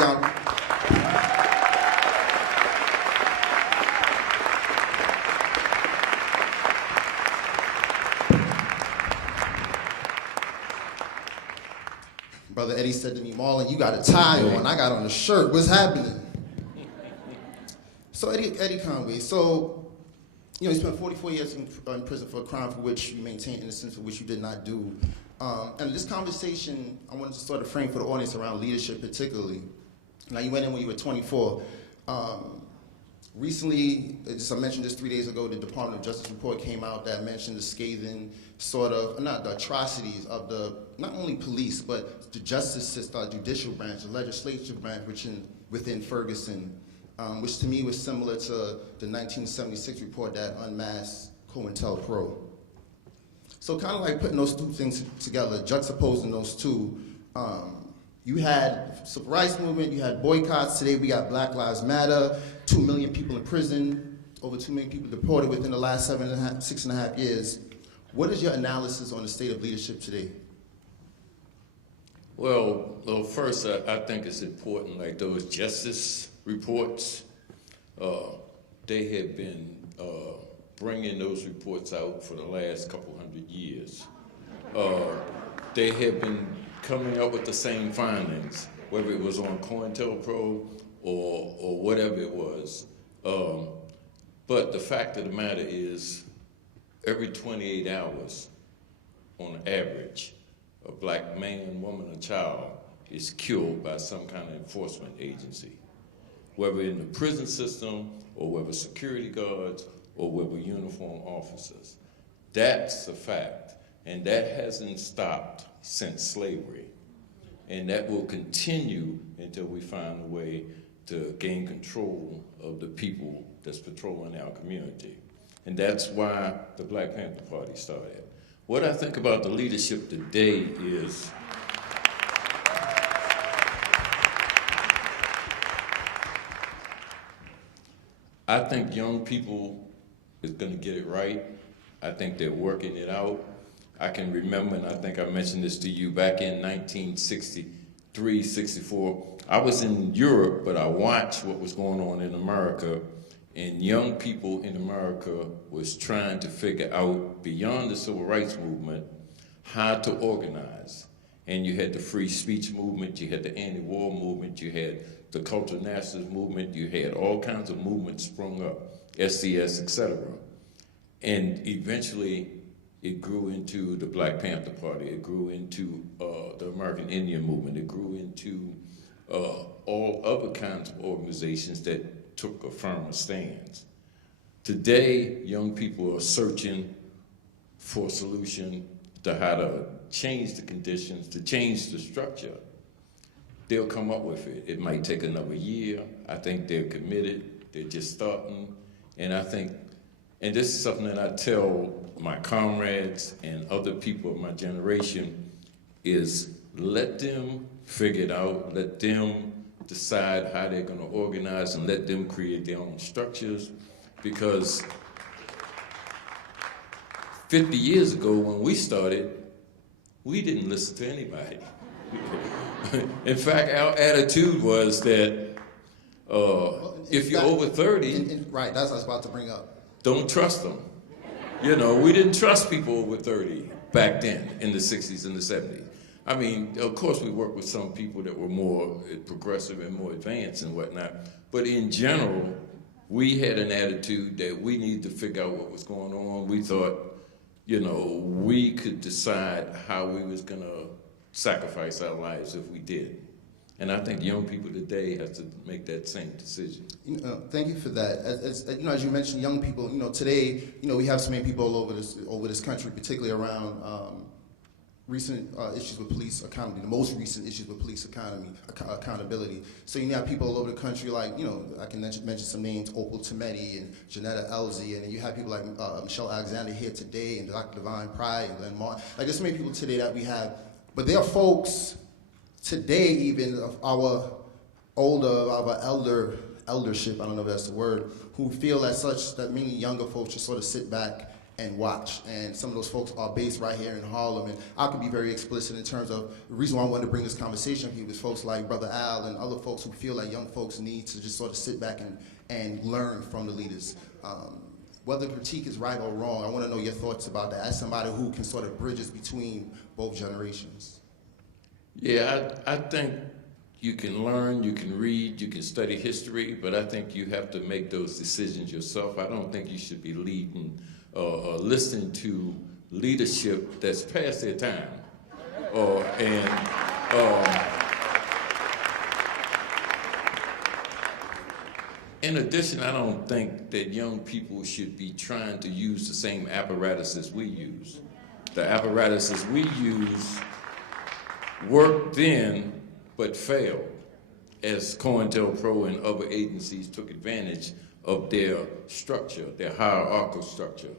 Brother Eddie said to me, Marlon, you got a tie on. I got on a shirt. What's happening? So Eddie Conway, so, you spent 44 years in prison for a crime for which you maintained innocence, for which you did not do. And this conversation, I wanted to sort of frame for the audience around leadership particularly. Now, you went in when you were 24. Recently, I mentioned this 3 days ago, the Department of Justice report came out that mentioned the scathing sort of, not the atrocities of the, not only police, but the justice system, judicial branch, the legislative branch within Ferguson, which to me was similar to the 1976 report that unmasked COINTELPRO. So kind of like putting those two things together, juxtaposing those two, you had civil rights movement, you had boycotts. Today we got Black Lives Matter, 2 million people in prison, over 2 million people deported within the last 6.5 years. What is your analysis on the state of leadership today? Well, first, I think it's important, like those justice reports, they have been bringing those reports out for the last couple hundred years. They have been coming up with the same findings, whether it was on COINTELPRO or whatever it was. But the fact of the matter is, every 28 hours, on average, a black man, woman, or child is killed by some kind of enforcement agency, whether in the prison system, or whether security guards, or whether uniformed officers. That's a fact, and that hasn't stopped since slavery. And that will continue until we find a way to gain control of the people that's patrolling our community. And that's why the Black Panther Party started. What I think about the leadership today is I think young people is going to get it right. I think they're working it out. I can remember, and I think I mentioned this to you, back in 1963, 64, I was in Europe, but I watched what was going on in America, and young people in America was trying to figure out, beyond the civil rights movement, how to organize. And you had the free speech movement, you had the anti-war movement, you had the cultural nationalist movement, you had all kinds of movements sprung up, SDS, etc. And eventually, it grew into the Black Panther Party. It grew into the American Indian movement. It grew into all other kinds of organizations that took a firmer stance. Today, young people are searching for a solution to how to change the conditions, to change the structure. They'll come up with it. It might take another year. I think they're committed. They're just starting. And I think, and this is something that I tell my comrades and other people of my generation, is let them figure it out, let them decide how they're gonna organize, and let them create their own structures, because 50 years ago when we started, we didn't listen to anybody. In fact, our attitude was that if you're over 30, right, that's what I was about to bring up. Don't trust them. You know, we didn't trust people over 30 back then in the 60s and the 70s. I mean, of course we worked with some people that were more progressive and more advanced and whatnot, but in general, we had an attitude that we needed to figure out what was going on. We thought, we could decide how we was going to sacrifice our lives if we did. And I think young people today have to make that same decision. Thank you for that. As you mentioned, young people, today, we have so many people all over this country, particularly around recent issues with police accountability, the most recent issues with police accountability. So you have people all over the country like, I can mention some names, Opal Tometi and Janetta Elzie, and then you have people like Michelle Alexander here today, and Dr. Divine Pride, and Glenn Martin. Like, there's so many people today that we have, but there are folks today, even of our eldership, I don't know if that's the word, who feel as such that many younger folks just sort of sit back and watch. And some of those folks are based right here in Harlem. And I can be very explicit in terms of the reason why I wanted to bring this conversation here was folks like Brother Al and other folks who feel like young folks need to just sort of sit back and learn from the leaders. Whether the critique is right or wrong, I want to know your thoughts about that as somebody who can sort of bridges between both generations. Yeah, I think you can learn, you can read, you can study history, but I think you have to make those decisions yourself. I don't think you should be leading or listening to leadership that's past their time. In addition, I don't think that young people should be trying to use the same apparatuses we use. The apparatuses we use worked then, but failed, as COINTELPRO and other agencies took advantage of their structure, their hierarchical structure,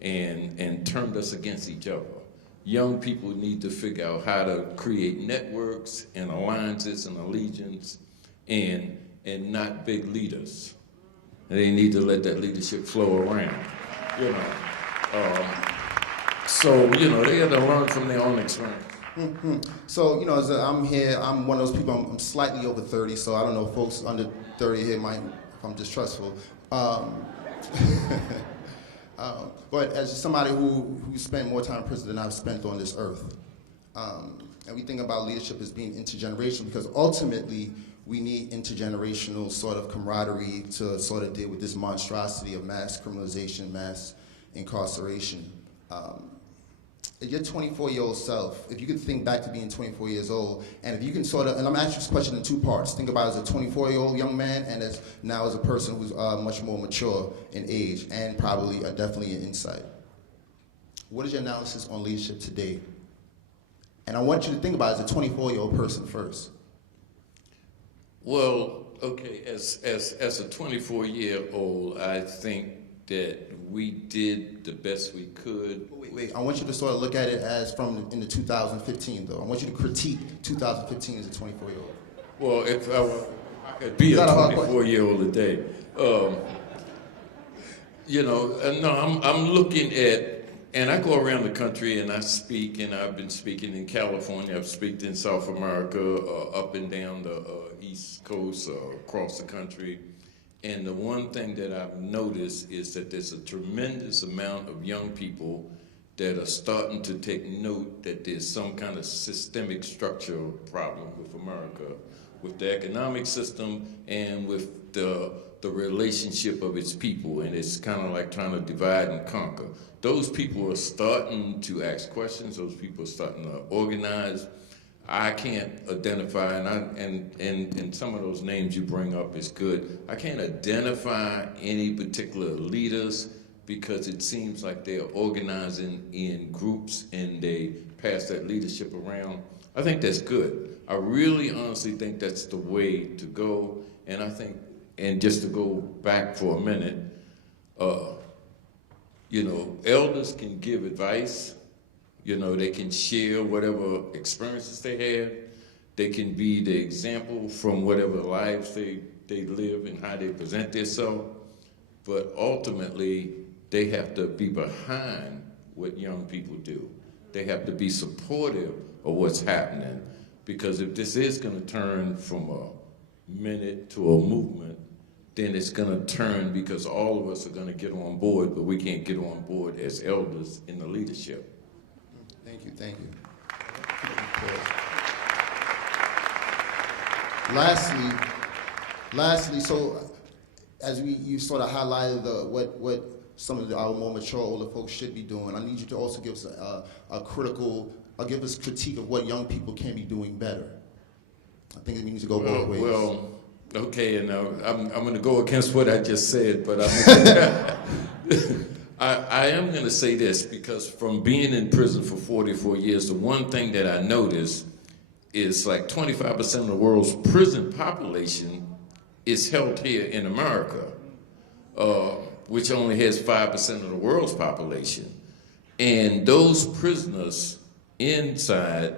and turned us against each other. Young people need to figure out how to create networks and alliances and allegiance and not big leaders. And they need to let that leadership flow around, So, they have to learn from their own experience. Mm-hmm. So, as I'm here, I'm one of those people, I'm slightly over 30, so I don't know if folks under 30 here might, if I'm distrustful. But as somebody who spent more time in prison than I've spent on this earth, and we think about leadership as being intergenerational because ultimately we need intergenerational sort of camaraderie to sort of deal with this monstrosity of mass criminalization, mass incarceration. Your 24-year-old self, if you could think back to being 24 years old, and if you can sort of, and I'm asking this question in two parts. Think about it as a 24-year-old young man, and as now as a person who's much more mature in age, and probably definitely in insight. What is your analysis on leadership today? And I want you to think about it as a 24-year-old person first. Well, okay, as a 24-year-old, I think that we did the best we could. Wait, I want you to sort of look at it as from in the 2015, though. I want you to critique 2015 as a 24-year-old. Well, if I could be a 24-year-old today, I'm looking at, and I go around the country and I speak, and I've been speaking in California, I've spoken in South America, up and down the East Coast, across the country. And the one thing that I've noticed is that there's a tremendous amount of young people that are starting to take note that there's some kind of systemic structural problem with America, with the economic system and with the relationship of its people. And it's kind of like trying to divide and conquer. Those people are starting to ask questions. Those people are starting to organize. I can't identify, and some of those names you bring up is good. I can't identify any particular leaders because it seems like they're organizing in groups and they pass that leadership around. I think that's good. I really honestly think that's the way to go. And I think, and just to go back for a minute, elders can give advice. They can share whatever experiences they had. They can be the example from whatever lives they live and how they present themselves. But ultimately, they have to be behind what young people do. They have to be supportive of what's happening. Because if this is going to turn from a minute to a movement, then it's going to turn because all of us are going to get on board, but we can't get on board as elders in the leadership. Thank you. Lastly, so as you sort of highlighted what some of our more mature older folks should be doing. I need you to also give us give us critique of what young people can be doing better. I think it needs to go both ways. Well, okay, and I'm going to go against what I just said, but I am going to say this, because from being in prison for 44 years, the one thing that I noticed is like 25% of the world's prison population is held here in America, which only has 5% of the world's population. And those prisoners inside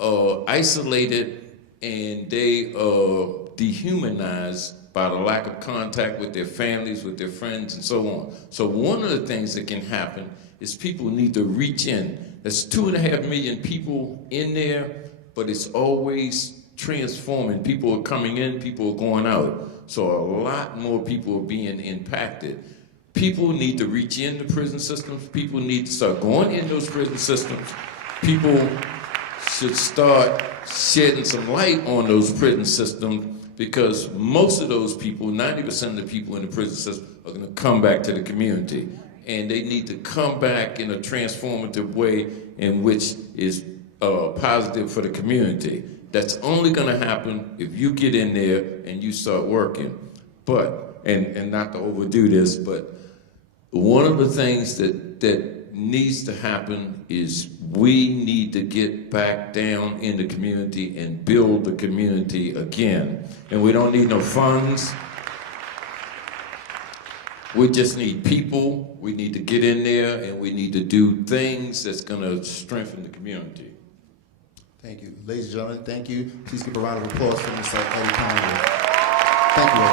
are isolated, and they are dehumanized by the lack of contact with their families, with their friends, and so on. So one of the things that can happen is people need to reach in. There's 2.5 million people in there, but it's always transforming. People are coming in, people are going out. So a lot more people are being impacted. People need to reach into prison systems. People need to start going in those prison systems. People should start shedding some light on those prison systems, because most of those people, 90% of the people in the prison system, are going to come back to the community. And they need to come back in a transformative way in which is positive for the community. That's only going to happen if you get in there and you start working. But, and not to overdo this, but one of the things that needs to happen is we need to get back down in the community and build the community again. And we don't need no funds. We just need people. We need to get in there, and we need to do things that's going to strengthen the community. Thank you. Ladies and gentlemen, thank you. Please give a round of applause for Mr. Eddie Conway. Thank you.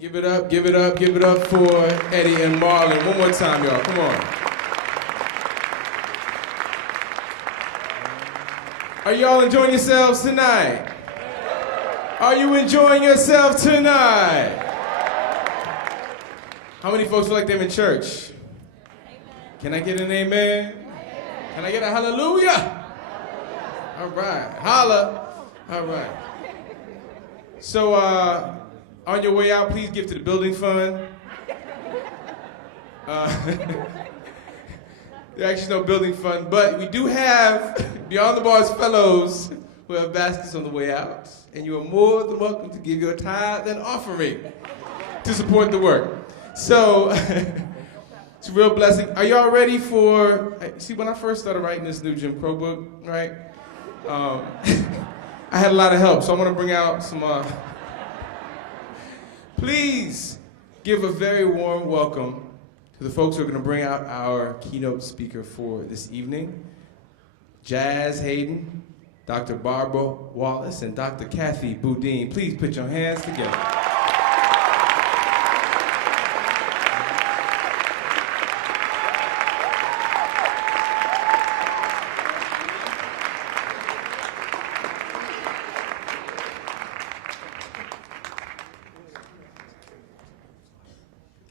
Give it up, give it up, give it up for Eddie and Marlon. One more time, y'all. Come on. Are y'all enjoying yourselves tonight? Are you enjoying yourself tonight? How many folks feel like they're in church? Can I get an amen? Can I get a hallelujah? All right. Holla. All right. So, on your way out, please give to the building fund. There actually no building fund, but we do have Beyond the Bars fellows who have baskets on the way out, and you are more than welcome to give your tithe and offering to support the work. So it's a real blessing. Are y'all ready for? See, when I first started writing this new Jim Crow book, right? I had a lot of help, so I want to bring out some. Please give a very warm welcome to the folks who are going to bring out our keynote speaker for this evening. Jazz Hayden, Dr. Barbara Wallace, and Dr. Kathy Boudin. Please put your hands together.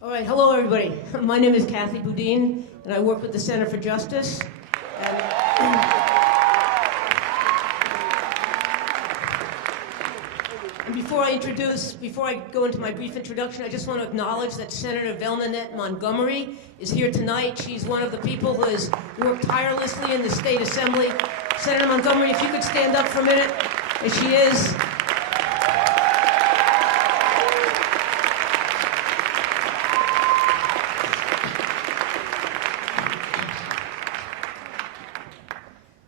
All right, hello everybody. My name is Kathy Boudin, and I work with the Center for Justice. And before I go into my brief introduction, I just want to acknowledge that Senator Velnanette Montgomery is here tonight. She's one of the people who has worked tirelessly in the State Assembly. Senator Montgomery, if you could stand up for a minute, as she is.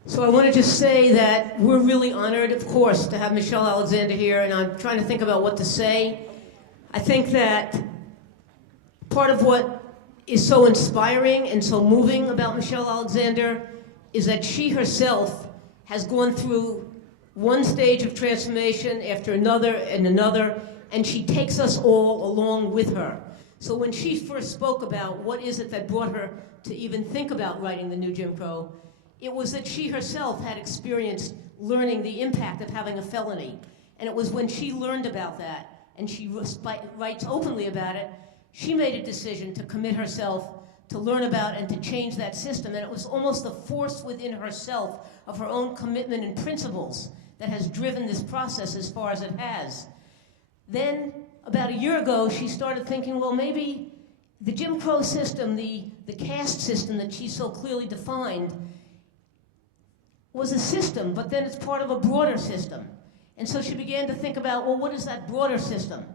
So I want to just say that we're really honored, of course, to have Michelle Alexander here, and I'm trying to think about what to say. I think that part of what is so inspiring and so moving about Michelle Alexander is that she herself has gone through one stage of transformation after another and another, and she takes us all along with her. So when she first spoke about what is it that brought her to even think about writing the new Jim Crow, it was that she herself had experienced learning the impact of having a felony. And it was when she learned about that and she writes openly about it, she made a decision to commit herself to learn about and to change that system. And it was almost the force within herself of her own commitment and principles that has driven this process as far as it has. Then, about a year ago, she started thinking, well, maybe the Jim Crow system, the caste system that she so clearly defined, was a system, but then it's part of a broader system. And so she began to think about, well, what is that broader system?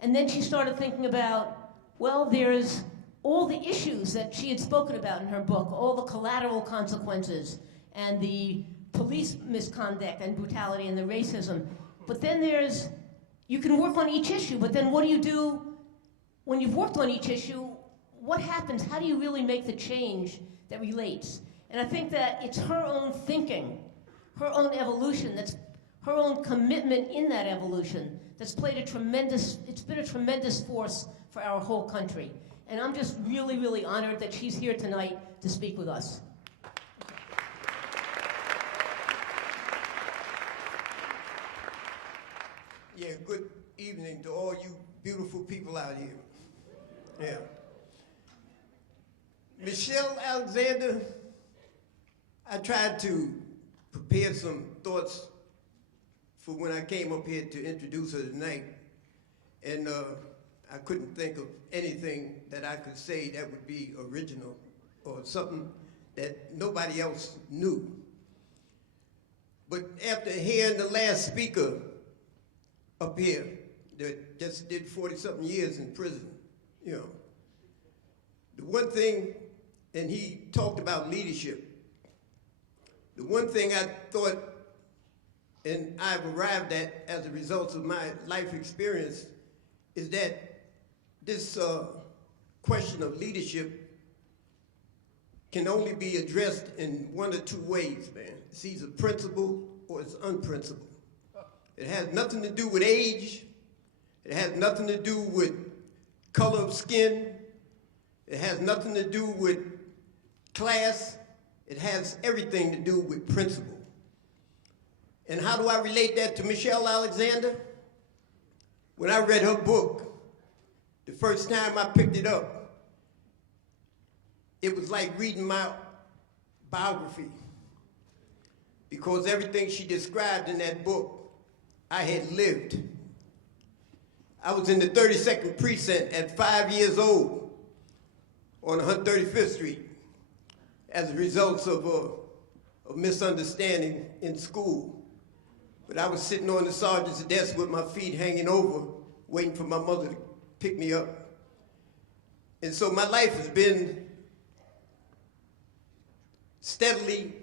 And then she started thinking about, well, there's all the issues that she had spoken about in her book, all the collateral consequences and the police misconduct and brutality and the racism. But then you can work on each issue, but then what do you do when you've worked on each issue? What happens? How do you really make the change that relates? And I think that it's her own thinking, her own evolution, that's her own commitment in that evolution that's been a tremendous force for our whole country. And I'm just really, really honored that she's here tonight to speak with us. Yeah, good evening to all you beautiful people out here. Yeah. Michelle Alexander, I tried to prepare some thoughts for when I came up here to introduce her tonight, and I couldn't think of anything that I could say that would be original or something that nobody else knew. But after hearing the last speaker up here that just did 40-something years in prison, you know, the one thing, and he talked about leadership, the one thing I thought, and I've arrived at as a result of my life experience, is that this question of leadership can only be addressed in one or two ways, man. It's either principled or it's unprincipled. It has nothing to do with age. It has nothing to do with color of skin. It has nothing to do with class. It has everything to do with principle. And how do I relate that to Michelle Alexander? When I read her book, the first time I picked it up, it was like reading my biography, because everything she described in that book, I had lived. I was in the 32nd precinct at 5 years old on 135th Street as a result of a misunderstanding in school. But I was sitting on the sergeant's desk with my feet hanging over, waiting for my mother to pick me up. And so my life has been steadily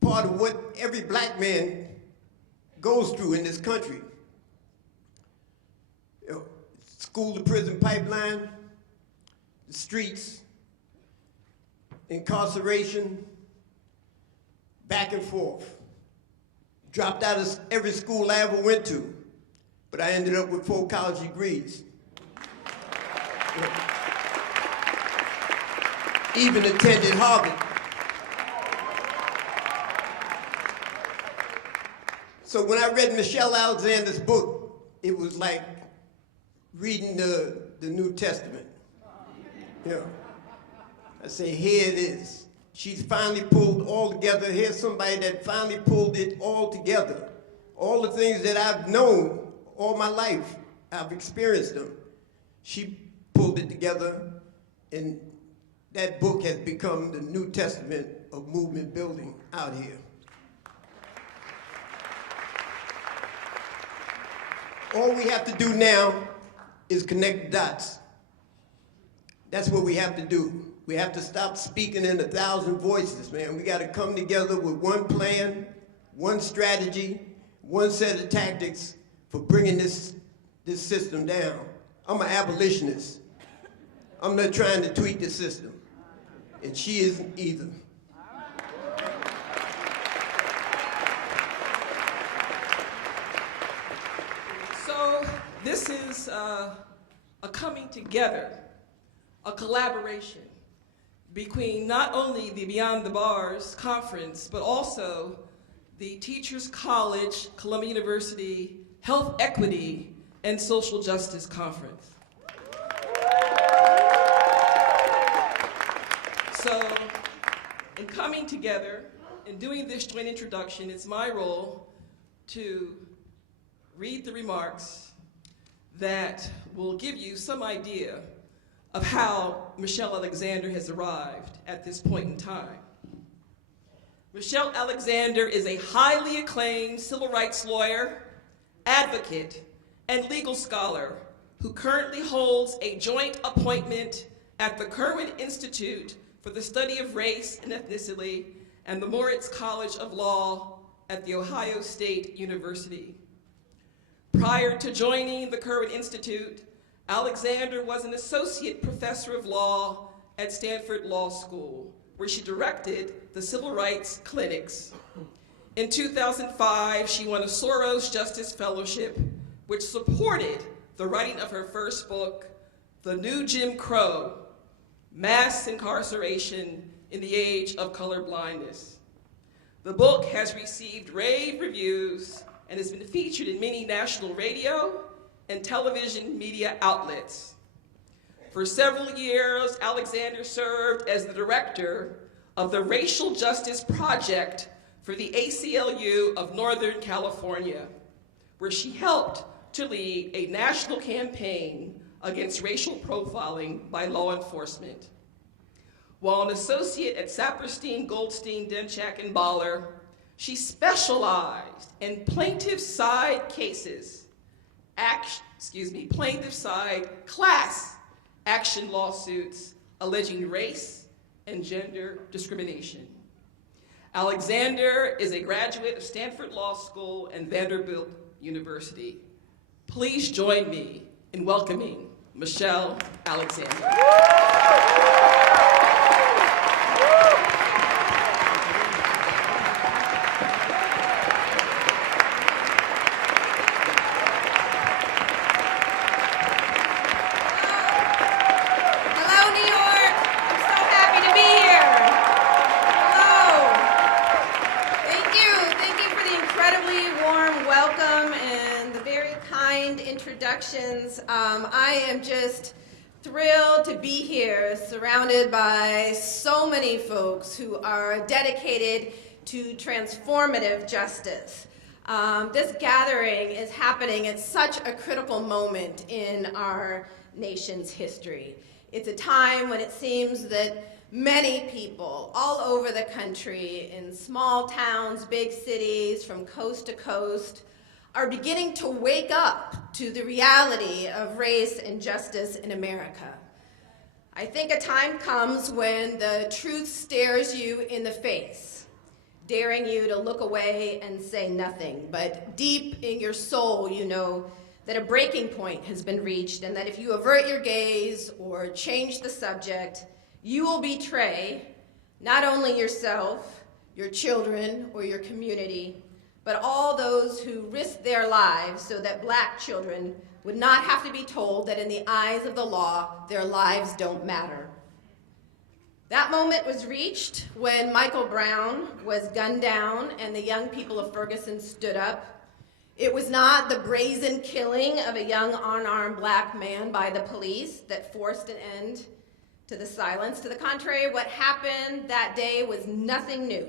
part of what every black man goes through in this country. You know, school to prison pipeline, the streets, incarceration, back and forth. Dropped out of every school I ever went to, but I ended up with 4 college degrees. Even attended Harvard. So when I read Michelle Alexander's book, it was like reading the New Testament. You know, I say, here it is. She's finally pulled all together. Here's somebody that finally pulled it all together. All the things that I've known all my life, I've experienced them. She pulled it together, and that book has become the New Testament of movement building out here. All we have to do now is connect the dots. That's what we have to do. We have to stop speaking in 1,000 voices, man. We got to come together with one plan, one strategy, one set of tactics for bringing this system down. I'm an abolitionist. I'm not trying to tweak the system, and she isn't either. So this is a coming together, a collaboration between not only the Beyond the Bars conference, but also the Teachers College, Columbia University Health Equity and Social Justice Conference. So, in coming together and doing this joint introduction, it's my role to read the remarks that will give you some idea of how Michelle Alexander has arrived at this point in time. Michelle Alexander is a highly acclaimed civil rights lawyer, advocate, and legal scholar who currently holds a joint appointment at the Kirwan Institute for the Study of Race and Ethnicity and the Moritz College of Law at The Ohio State University. Prior to joining the Kirwan Institute, Alexander was an associate professor of law at Stanford Law School, where she directed the civil rights clinics. In 2005, she won a Soros Justice Fellowship, which supported the writing of her first book, The New Jim Crow: Mass Incarceration in the Age of Colorblindness. The book has received rave reviews and has been featured in many national radio and television media outlets. For several years, Alexander served as the director of the Racial Justice Project for the ACLU of Northern California, where she helped to lead a national campaign against racial profiling by law enforcement. While an associate at Saperstein, Goldstein, Demchak, and Baller, she specialized in plaintiff side cases, plaintiff side class action lawsuits alleging race and gender discrimination. Alexander is a graduate of Stanford Law School and Vanderbilt University. Please join me in welcoming Michelle Alexander. I am just thrilled to be here, surrounded by so many folks who are dedicated to transformative justice. This gathering is happening at such a critical moment in our nation's history. It's a time when it seems that many people all over the country, in small towns, big cities, from coast to coast, are beginning to wake up to the reality of race and justice in America. I think a time comes when the truth stares you in the face, daring you to look away and say nothing. But deep in your soul, you know that a breaking point has been reached, and that if you avert your gaze or change the subject, you will betray not only yourself, your children, or your community, but all those who risked their lives so that Black children would not have to be told that in the eyes of the law, their lives don't matter. That moment was reached when Michael Brown was gunned down and the young people of Ferguson stood up. It was not the brazen killing of a young unarmed Black man by the police that forced an end to the silence. To the contrary, what happened that day was nothing new.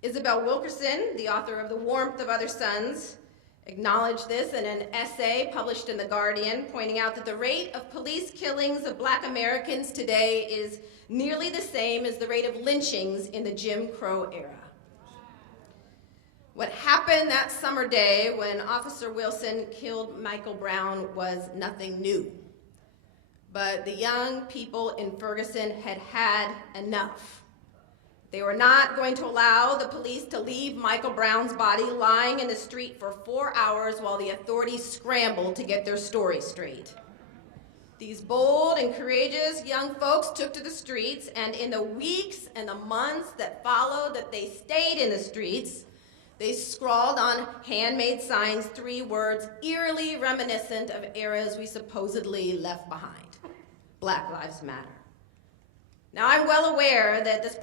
Isabel Wilkerson, the author of The Warmth of Other Suns, acknowledged this in an essay published in The Guardian, pointing out that the rate of police killings of Black Americans today is nearly the same as the rate of lynchings in the Jim Crow era. What happened that summer day when Officer Wilson killed Michael Brown was nothing new. But the young people in Ferguson had had enough. They were not going to allow the police to leave Michael Brown's body lying in the street for 4 hours while the authorities scrambled to get their story straight. These bold and courageous young folks took to the streets, and in the weeks and the months that followed that they stayed in the streets, they scrawled on handmade signs 3 words eerily reminiscent of eras we supposedly left behind: Black Lives Matter. Now, I'm well aware that this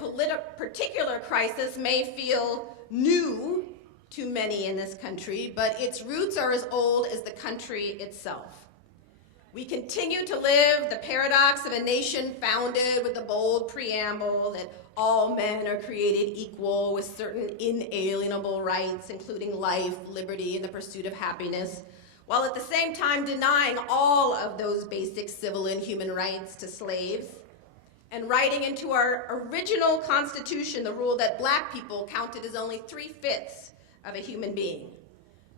particular crisis may feel new to many in this country, but its roots are as old as the country itself. We continue to live the paradox of a nation founded with the bold preamble that all men are created equal with certain inalienable rights, including life, liberty, and the pursuit of happiness, while at the same time denying all of those basic civil and human rights to slaves, and writing into our original Constitution the rule that black people counted as only 3/5 of a human being.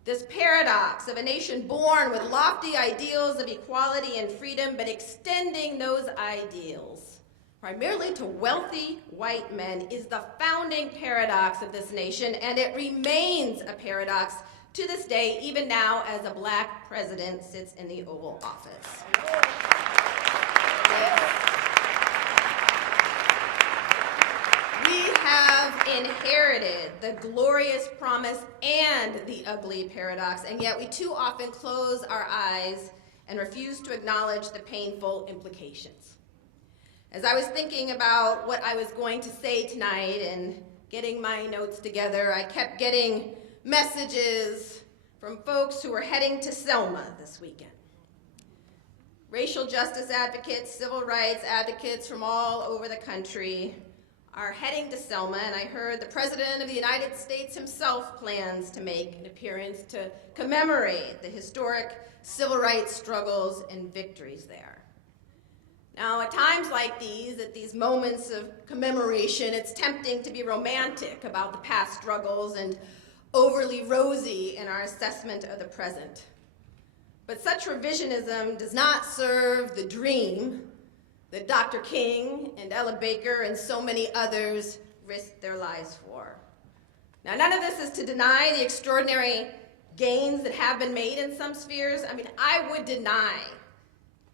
This paradox of a nation born with lofty ideals of equality and freedom, but extending those ideals primarily to wealthy white men, is the founding paradox of this nation, and it remains a paradox to this day, even now as a black president sits in the Oval Office. We have inherited the glorious promise and the ugly paradox, and yet we too often close our eyes and refuse to acknowledge the painful implications. As I was thinking about what I was going to say tonight and getting my notes together, I kept getting messages from folks who were heading to Selma this weekend. Racial justice advocates, civil rights advocates from all over the country are heading to Selma, and I heard the President of the United States himself plans to make an appearance to commemorate the historic civil rights struggles and victories there. Now, at times like these, at these moments of commemoration, it's tempting to be romantic about the past struggles and overly rosy in our assessment of the present. But such revisionism does not serve the dream that Dr. King and Ella Baker and so many others risked their lives for. Now, none of this is to deny the extraordinary gains that have been made in some spheres. I mean, I would deny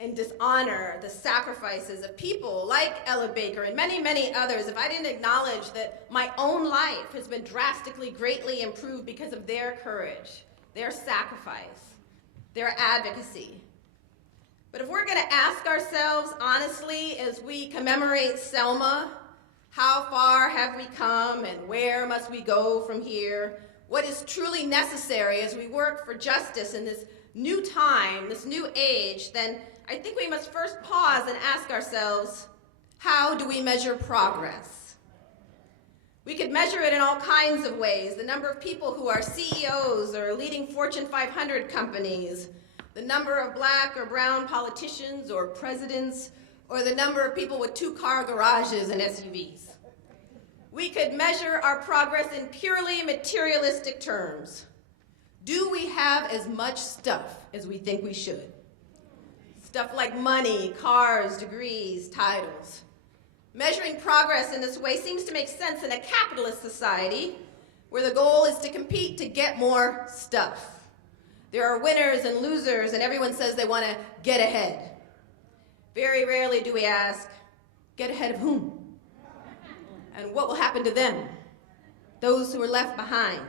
and dishonor the sacrifices of people like Ella Baker and many, many others if I didn't acknowledge that my own life has been drastically, greatly improved because of their courage, their sacrifice, their advocacy. But if we're going to ask ourselves honestly as we commemorate Selma, how far have we come and where must we go from here? What is truly necessary as we work for justice in this new time, this new age, then I think we must first pause and ask ourselves, how do we measure progress? We could measure it in all kinds of ways. The number of people who are CEOs or leading Fortune 500 companies, the number of black or brown politicians or presidents, or the number of people with 2-car garages and SUVs. We could measure our progress in purely materialistic terms. Do we have as much stuff as we think we should? Stuff like money, cars, degrees, titles. Measuring progress in this way seems to make sense in a capitalist society where the goal is to compete to get more stuff. There are winners and losers, and everyone says they want to get ahead. Very rarely do we ask, get ahead of whom? And what will happen to them, those who are left behind?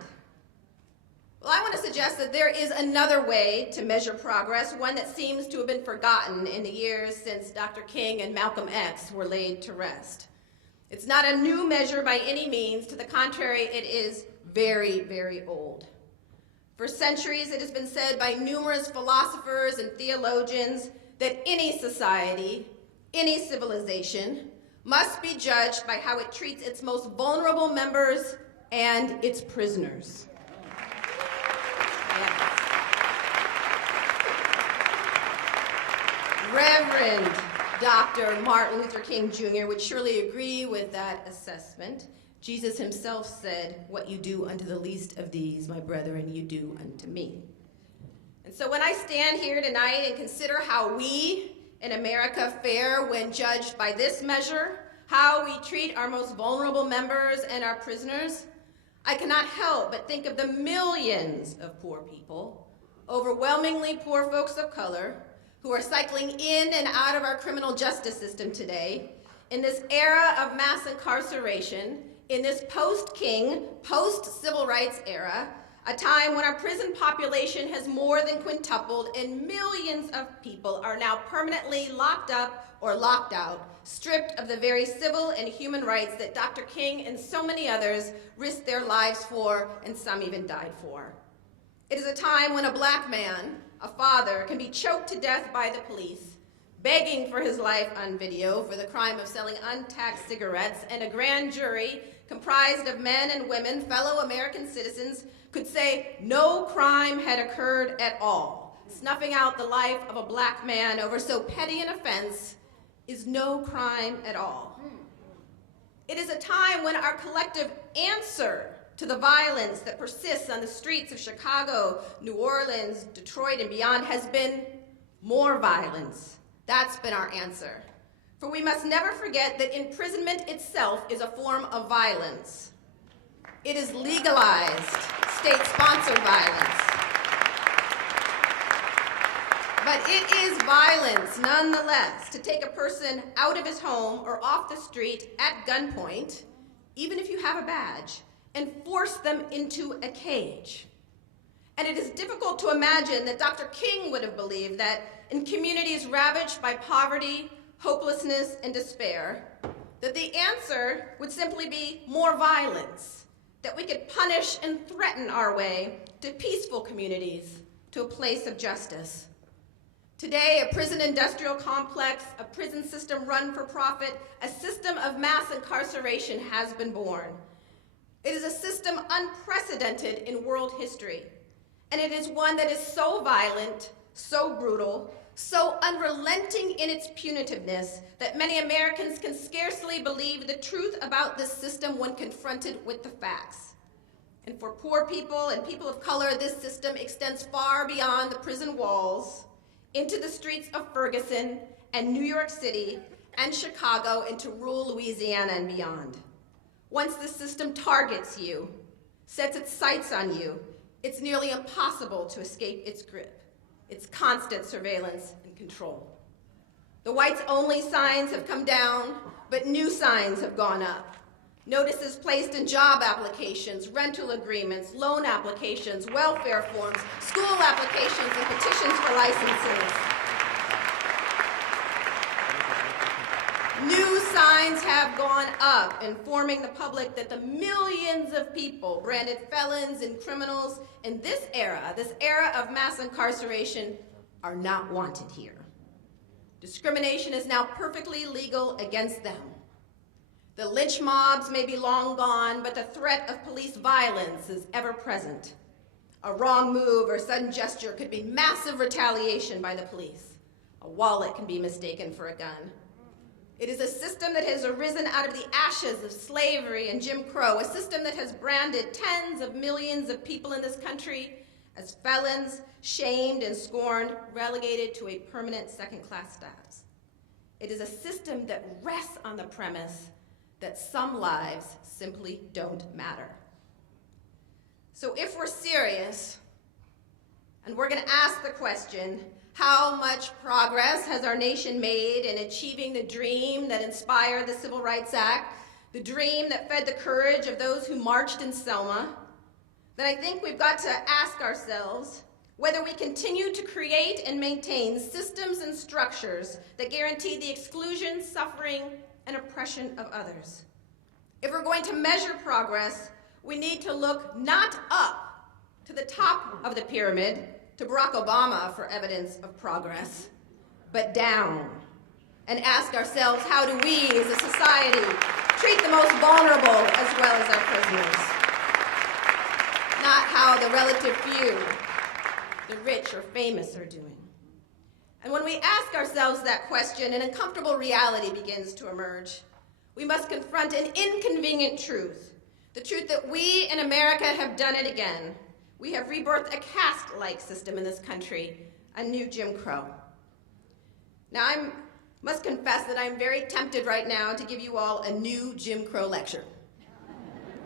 Well, I want to suggest that there is another way to measure progress, one that seems to have been forgotten in the years since Dr. King and Malcolm X were laid to rest. It's not a new measure by any means. To the contrary, it is very, very old. For centuries, it has been said by numerous philosophers and theologians that any society, any civilization, must be judged by how it treats its most vulnerable members and its prisoners. Yes. Reverend Dr. Martin Luther King Jr. would surely agree with that assessment. Jesus himself said, "What you do unto the least of these, my brethren, you do unto me." And so when I stand here tonight and consider how we in America fare when judged by this measure, how we treat our most vulnerable members and our prisoners, I cannot help but think of the millions of poor people, overwhelmingly poor folks of color, who are cycling in and out of our criminal justice system today in this era of mass incarceration, in this post-King, post-civil rights era. a time when our prison population has more than quintupled and millions of people are now permanently locked up or locked out, stripped of the very civil and human rights that Dr. King and so many others risked their lives for, and some even died for. It is a time when a black man, a father, can be choked to death by the police, begging for his life on video for the crime of selling untaxed cigarettes, and a grand jury comprised of men and women, fellow American citizens, could say no crime had occurred at all. Snuffing out the life of a black man over so petty an offense is no crime at all. It is a time when our collective answer to the violence that persists on the streets of Chicago, New Orleans, Detroit, and beyond has been more violence. That's been our answer. For we must never forget that imprisonment itself is a form of violence. It is legalized, state-sponsored violence. But it is violence, nonetheless, to take a person out of his home or off the street at gunpoint, even if you have a badge, and force them into a cage. And it is difficult to imagine that Dr. King would have believed that in communities ravaged by poverty, hopelessness, and despair, that the answer would simply be more violence, that we could punish and threaten our way to peaceful communities, to a place of justice. Today, a prison industrial complex, a prison system run for profit, a system of mass incarceration has been born. It is a system unprecedented in world history, and it is one that is so violent, so brutal, so unrelenting in its punitiveness that many Americans can scarcely believe the truth about this system when confronted with the facts. And for poor people and people of color, this system extends far beyond the prison walls into the streets of Ferguson and New York City and Chicago into rural Louisiana and beyond. Once the system targets you, sets its sights on you, it's nearly impossible to escape its grip. It's constant surveillance and control. The whites-only signs have come down, but new signs have gone up. Notices placed in job applications, rental agreements, loan applications, welfare forms, school applications, and petitions for licenses. New signs have gone up, informing the public that the millions of people branded felons and criminals in this era of mass incarceration, are not wanted here. Discrimination is now perfectly legal against them. The lynch mobs may be long gone, but the threat of police violence is ever present. A wrong move or sudden gesture could be massive retaliation by the police. A wallet can be mistaken for a gun. It is a system that has arisen out of the ashes of slavery and Jim Crow, a system that has branded tens of millions of people in this country as felons, shamed and scorned, relegated to a permanent second-class status. It is a system that rests on the premise that some lives simply don't matter. So if we're serious, and we're going to ask the question, how much progress has our nation made in achieving the dream that inspired the Civil Rights Act, the dream that fed the courage of those who marched in Selma, then I think we've got to ask ourselves whether we continue to create and maintain systems and structures that guarantee the exclusion, suffering, and oppression of others. If we're going to measure progress, we need to look not up to the top of the pyramid, to Barack Obama for evidence of progress, but down, and ask ourselves, how do we as a society treat the most vulnerable as well as our prisoners? Not how the relative few, the rich or famous, are doing. And when we ask ourselves that question, an uncomfortable reality begins to emerge. We must confront an inconvenient truth, the truth that we in America have done it again. We have rebirthed a caste-like system in this country, a new Jim Crow. Now, I must confess that I'm very tempted right now to give you all a new Jim Crow lecture.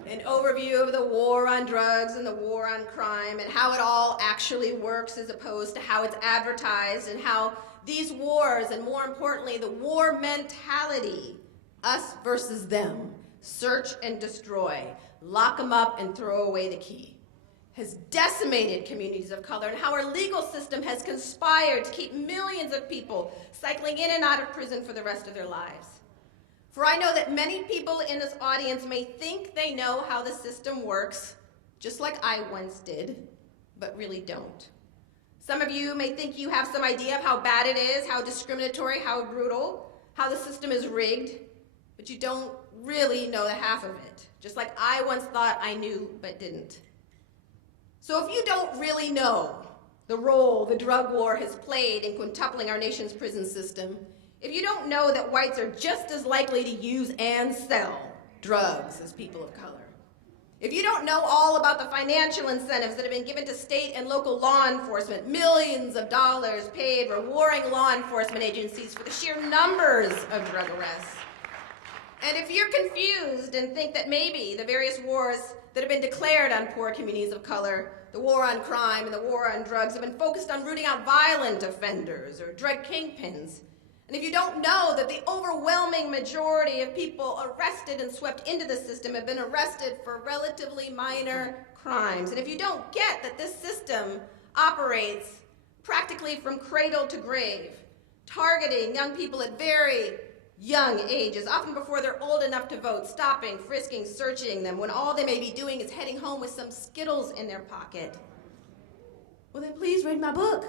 An overview of the war on drugs and the war on crime and how it all actually works as opposed to how it's advertised, and how these wars, and more importantly, the war mentality, us versus them, search and destroy, lock them up and throw away the key. has decimated communities of color, and how our legal system has conspired to keep millions of people cycling in and out of prison for the rest of their lives. For I know that many people in this audience may think they know how the system works, just like I once did, but really don't. Some of you may think you have some idea of how bad it is, how discriminatory, how brutal, how the system is rigged, but you don't really know the half of it, just like I once thought I knew but didn't. So if you don't really know the role the drug war has played in quintupling our nation's prison system, if you don't know that whites are just as likely to use and sell drugs as people of color, if you don't know all about the financial incentives that have been given to state and local law enforcement, millions of dollars paid for warring law enforcement agencies for the sheer numbers of drug arrests, and if you're confused and think that maybe the various wars that have been declared on poor communities of color, the war on crime and the war on drugs, have been focused on rooting out violent offenders or drug kingpins, and if you don't know that the overwhelming majority of people arrested and swept into the system have been arrested for relatively minor crimes, and if you don't get that this system operates practically from cradle to grave, targeting young people at very young ages, often before they're old enough to vote, stopping, frisking, searching them, when all they may be doing is heading home with some Skittles in their pocket, well then please read my book.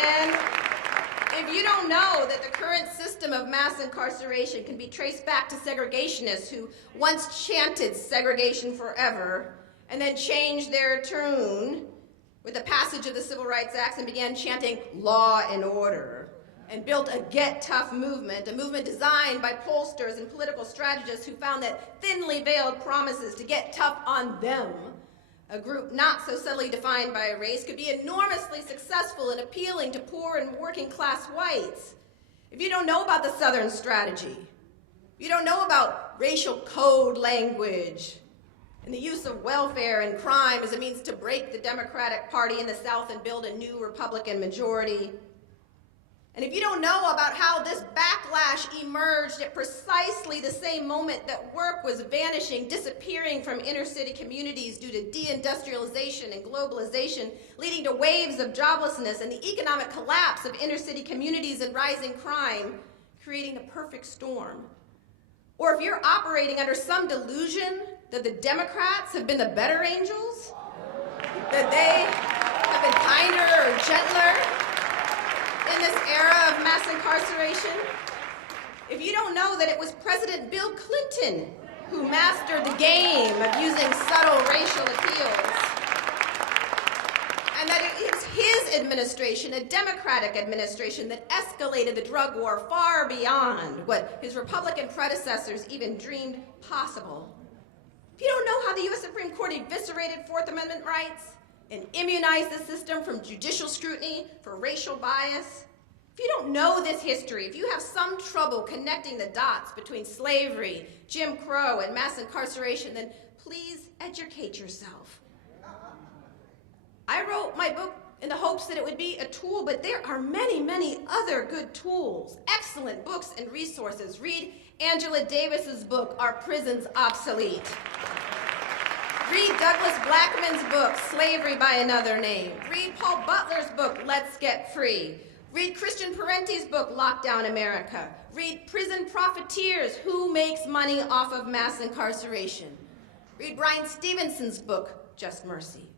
And if you don't know that the current system of mass incarceration can be traced back to segregationists who once chanted segregation forever and then changed their tune with the passage of the Civil Rights Acts and began chanting law and order, and built a Get Tough movement, a movement designed by pollsters and political strategists who found that thinly veiled promises to get tough on them, a group not so subtly defined by a race, could be enormously successful in appealing to poor and working class whites. If you don't know about the Southern strategy, you don't know about racial code language and the use of welfare and crime as a means to break the Democratic Party in the South and build a new Republican majority, and if you don't know about how this backlash emerged at precisely the same moment that work was vanishing, disappearing from inner city communities due to deindustrialization and globalization, leading to waves of joblessness and the economic collapse of inner city communities and rising crime, creating the perfect storm, or if you're operating under some delusion that the Democrats have been the better angels, that they have been kinder or gentler in this era of mass incarceration, if you don't know that it was President Bill Clinton who mastered the game of using subtle racial appeals, and that it was his administration, a Democratic administration, that escalated the drug war far beyond what his Republican predecessors even dreamed possible, if you don't know how the U.S. Supreme Court eviscerated Fourth Amendment rights and immunized the system from judicial scrutiny for racial bias, if you don't know this history, if you have some trouble connecting the dots between slavery, Jim Crow, and mass incarceration, then please educate yourself. I wrote my book in the hopes that it would be a tool, but there are many, many other good tools, excellent books and resources. Read Angela Davis's book, Are Prisons Obsolete? Read Douglas Blackman's book, Slavery by Another Name. Read Paul Butler's book, Let's Get Free. Read Christian Parenti's book, Lockdown America. Read Prison Profiteers, Who Makes Money Off of Mass Incarceration. Read Brian Stevenson's book, Just Mercy.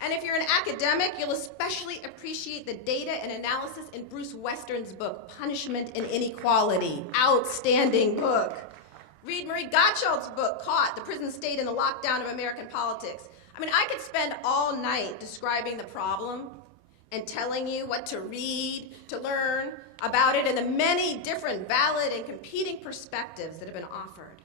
And if you're an academic, you'll especially appreciate the data and analysis in Bruce Western's book, Punishment and Inequality. Outstanding book. Read Marie Gottschalk's book, Caught, The Prison State and the Lockdown of American Politics. I mean, I could spend all night describing the problem and telling you what to read, to learn about it, and the many different valid and competing perspectives that have been offered.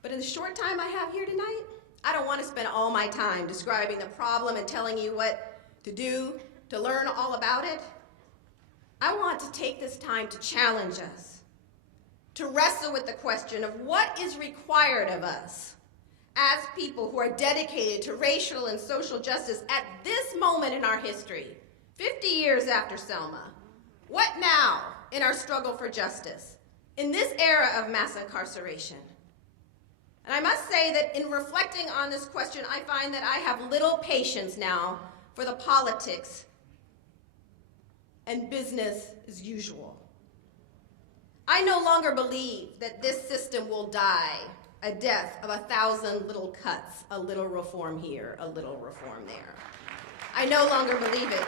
But in the short time I have here tonight, I don't want to spend all my time describing the problem and telling you what to do to learn all about it. I want to take this time to challenge us, to wrestle with the question of what is required of us as people who are dedicated to racial and social justice at this moment in our history, 50 years after Selma. What now in our struggle for justice? in this era of mass incarceration. And I must say that in reflecting on this question, I find that I have little patience now for the politics and business as usual. I no longer believe that this system will die a death of 1,000 little cuts, a little reform here, a little reform there. I no longer believe it.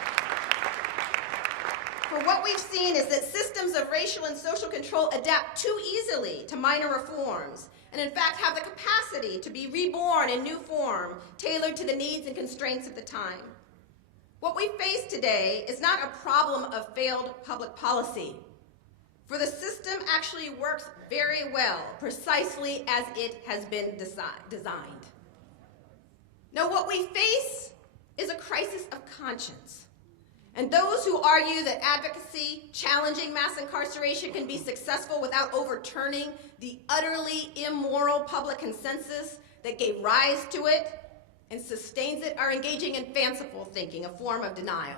For what we've seen is that systems of racial and social control adapt too easily to minor reforms, and in fact have the capacity to be reborn in new form, tailored to the needs and constraints of the time. What we face today is not a problem of failed public policy, for the system actually works very well, precisely as it has been designed. Now, what we face is a crisis of conscience. And those who argue that advocacy challenging mass incarceration can be successful without overturning the utterly immoral public consensus that gave rise to it and sustains it are engaging in fanciful thinking, a form of denial.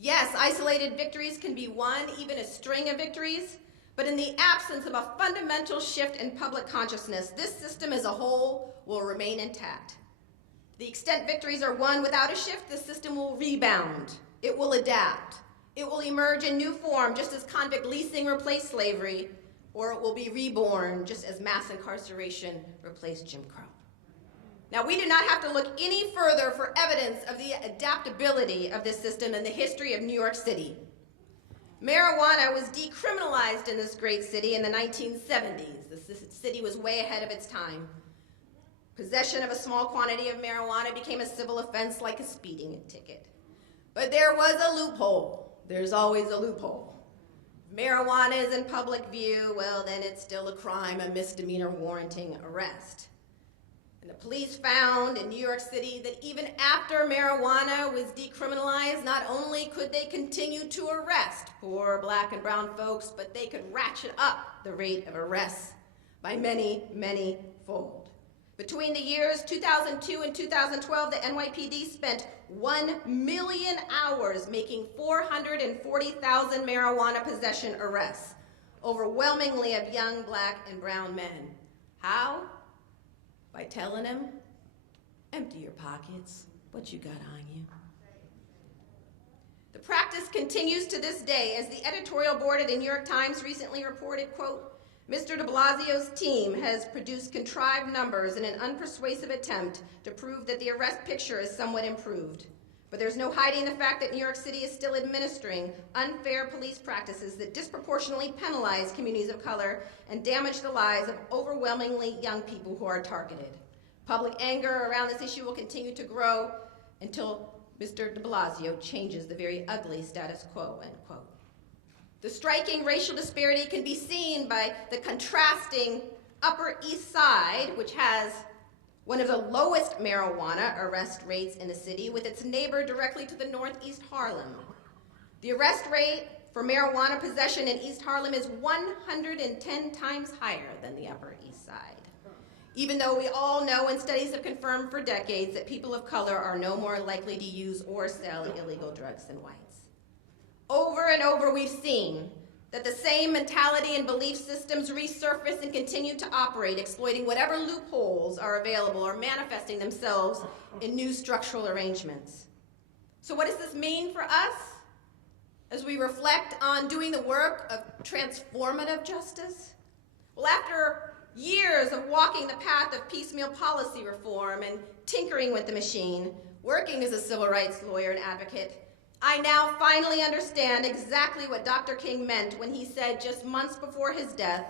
Yes, isolated victories can be won, even a string of victories, but in the absence of a fundamental shift in public consciousness, this system as a whole will remain intact. To the extent victories are won without a shift, the system will rebound. It will adapt. It will emerge in new form, just as convict leasing replaced slavery, or it will be reborn, just as mass incarceration replaced Jim Crow. Now, we do not have to look any further for evidence of the adaptability of this system in the history of New York City. Marijuana was decriminalized in this great city in the 1970s. The city was way ahead of its time. Possession of a small quantity of marijuana became a civil offense like a speeding ticket. But there was a loophole. There's always a loophole. If marijuana is in public view, well, then it's still a crime, a misdemeanor warranting arrest. And the police found in New York City that even after marijuana was decriminalized, not only could they continue to arrest poor black and brown folks, but they could ratchet up the rate of arrests by many, many fold. Between the years 2002 and 2012, the NYPD spent 1 million hours making 440,000 marijuana possession arrests, overwhelmingly of young black and brown men. How? By telling them, empty your pockets, what you got on you. The practice continues to this day, as the editorial board of the New York Times recently reported, quote, Mr. de Blasio's team has produced contrived numbers in an unpersuasive attempt to prove that the arrest picture is somewhat improved. But there's no hiding the fact that New York City is still administering unfair police practices that disproportionately penalize communities of color and damage the lives of overwhelmingly young people who are targeted. Public anger around this issue will continue to grow until Mr. de Blasio changes the very ugly status quo, end quote. The striking racial disparity can be seen by the contrasting Upper East Side, which has one of the lowest marijuana arrest rates in the city, with its neighbor directly to the northeast Harlem. The arrest rate for marijuana possession in East Harlem is 110 times higher than the Upper East Side, even though we all know and studies have confirmed for decades that people of color are no more likely to use or sell illegal drugs than whites. Over and over, we've seen that the same mentality and belief systems resurface and continue to operate, exploiting whatever loopholes are available or manifesting themselves in new structural arrangements. So what does this mean for us as we reflect on doing the work of transformative justice? Well, after years of walking the path of piecemeal policy reform and tinkering with the machine, working as a civil rights lawyer and advocate, I now finally understand exactly what Dr. King meant when he said just months before his death,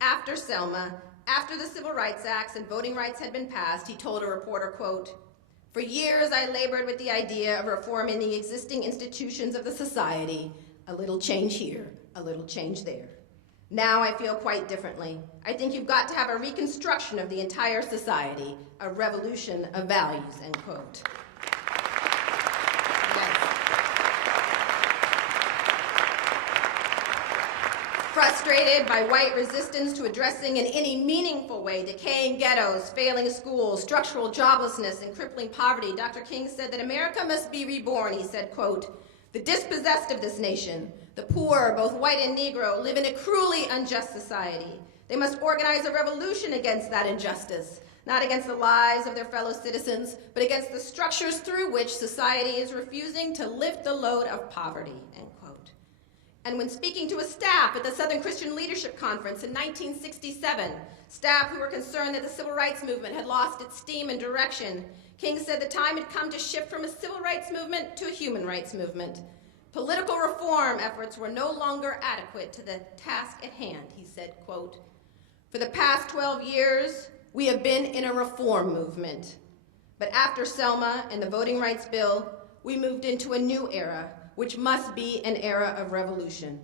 after Selma, after the Civil Rights Acts and voting rights had been passed, he told a reporter, quote, "For years I labored with the idea of reforming the existing institutions of the society, a little change here, a little change there. Now I feel quite differently. I think you've got to have a reconstruction of the entire society, a revolution of values," end quote. Frustrated by white resistance to addressing in any meaningful way decaying ghettos, failing schools, structural joblessness, and crippling poverty, Dr. King said that America must be reborn. He said, quote, The dispossessed of this nation, the poor, both white and Negro, live in a cruelly unjust society. They must organize a revolution against that injustice, not against the lives of their fellow citizens, but against the structures through which society is refusing to lift the load of poverty, end quote. And when speaking to a staff at the Southern Christian Leadership Conference in 1967, staff who were concerned that the civil rights movement had lost its steam and direction, King said the time had come to shift from a civil rights movement to a human rights movement. Political reform efforts were no longer adequate to the task at hand, he said, quote, "For the past 12 years, we have been in a reform movement. But after Selma and the Voting Rights Bill, we moved into a new era, which must be an era of revolution.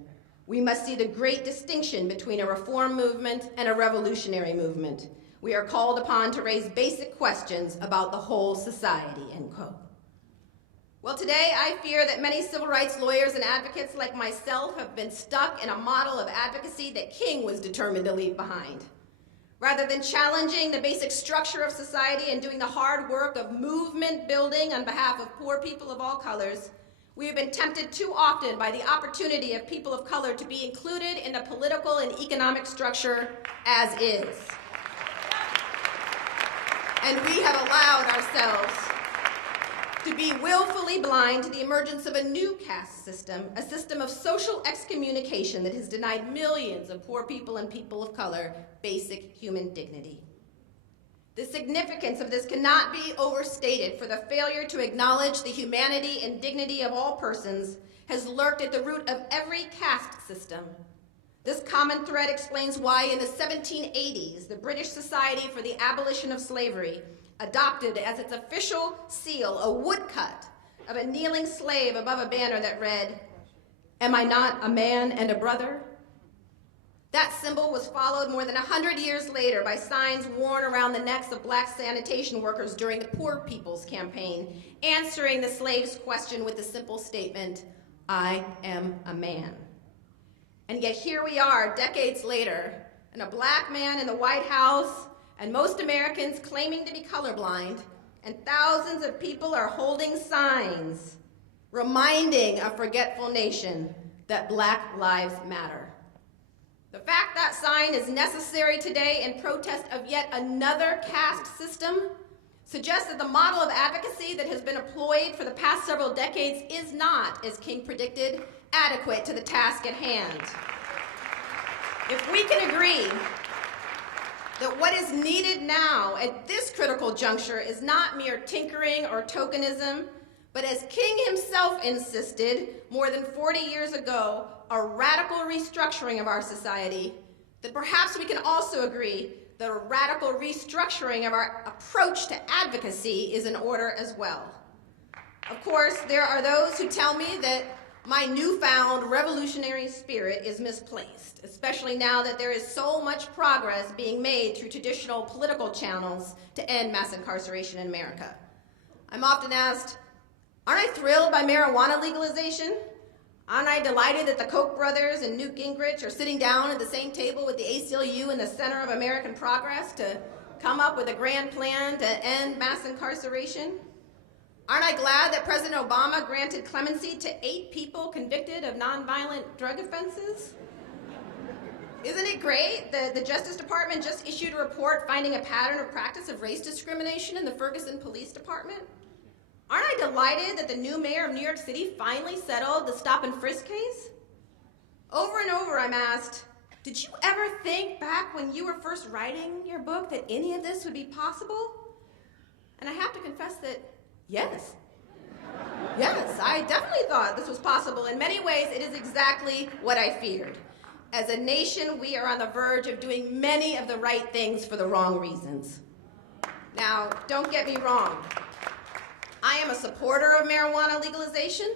We must see the great distinction between a reform movement and a revolutionary movement. We are called upon to raise basic questions about the whole society," end quote. Well, today I fear that many civil rights lawyers and advocates like myself have been stuck in a model of advocacy that King was determined to leave behind. Rather than challenging the basic structure of society and doing the hard work of movement building on behalf of poor people of all colors, we have been tempted too often by the opportunity of people of color to be included in the political and economic structure as is. And we have allowed ourselves to be willfully blind to the emergence of a new caste system, a system of social excommunication that has denied millions of poor people and people of color basic human dignity. The significance of this cannot be overstated, for the failure to acknowledge the humanity and dignity of all persons has lurked at the root of every caste system. This common thread explains why in the 1780s, the British Society for the Abolition of Slavery adopted as its official seal a woodcut of a kneeling slave above a banner that read, "Am I not a man and a brother?" That symbol was followed more than 100 years later by signs worn around the necks of black sanitation workers during the Poor People's Campaign, answering the slave's question with the simple statement, "I am a man." And yet here we are, decades later, and a black man in the White House, and most Americans claiming to be colorblind, and thousands of people are holding signs reminding a forgetful nation that Black lives matter. The fact that sign is necessary today in protest of yet another caste system suggests that the model of advocacy that has been employed for the past several decades is not, as King predicted, adequate to the task at hand. If we can agree that what is needed now at this critical juncture is not mere tinkering or tokenism, but as King himself insisted more than 40 years ago, a radical restructuring of our society, then perhaps we can also agree that a radical restructuring of our approach to advocacy is in order as well. Of course, there are those who tell me that my newfound revolutionary spirit is misplaced, especially now that there is so much progress being made through traditional political channels to end mass incarceration in America. I'm often asked, aren't I thrilled by marijuana legalization? Aren't I delighted that the Koch brothers and Newt Gingrich are sitting down at the same table with the ACLU in the center of American progress to come up with a grand plan to end mass incarceration? Aren't I glad that President Obama granted clemency to 8 people convicted of nonviolent drug offenses? Isn't it great that the Justice Department just issued a report finding a pattern of practice of race discrimination in the Ferguson Police Department? Aren't I delighted that the new mayor of New York City finally settled the stop and frisk case? Over and over I'm asked, did you ever think back when you were first writing your book that any of this would be possible? And I have to confess that yes. Yes, I definitely thought this was possible. In many ways, it is exactly what I feared. As a nation, we are on the verge of doing many of the right things for the wrong reasons. Now, don't get me wrong. I am a supporter of marijuana legalization.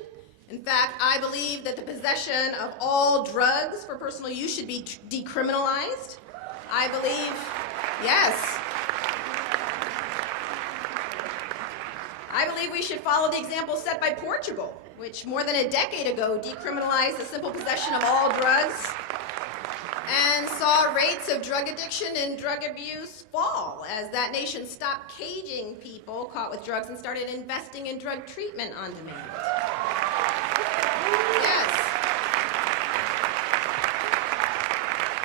In fact, I believe that the possession of all drugs for personal use should be decriminalized. I believe, yes. I believe we should follow the example set by Portugal, which more than a decade ago decriminalized the simple possession of all drugs and saw rates of drug addiction and drug abuse fall as that nation stopped caging people caught with drugs and started investing in drug treatment on demand.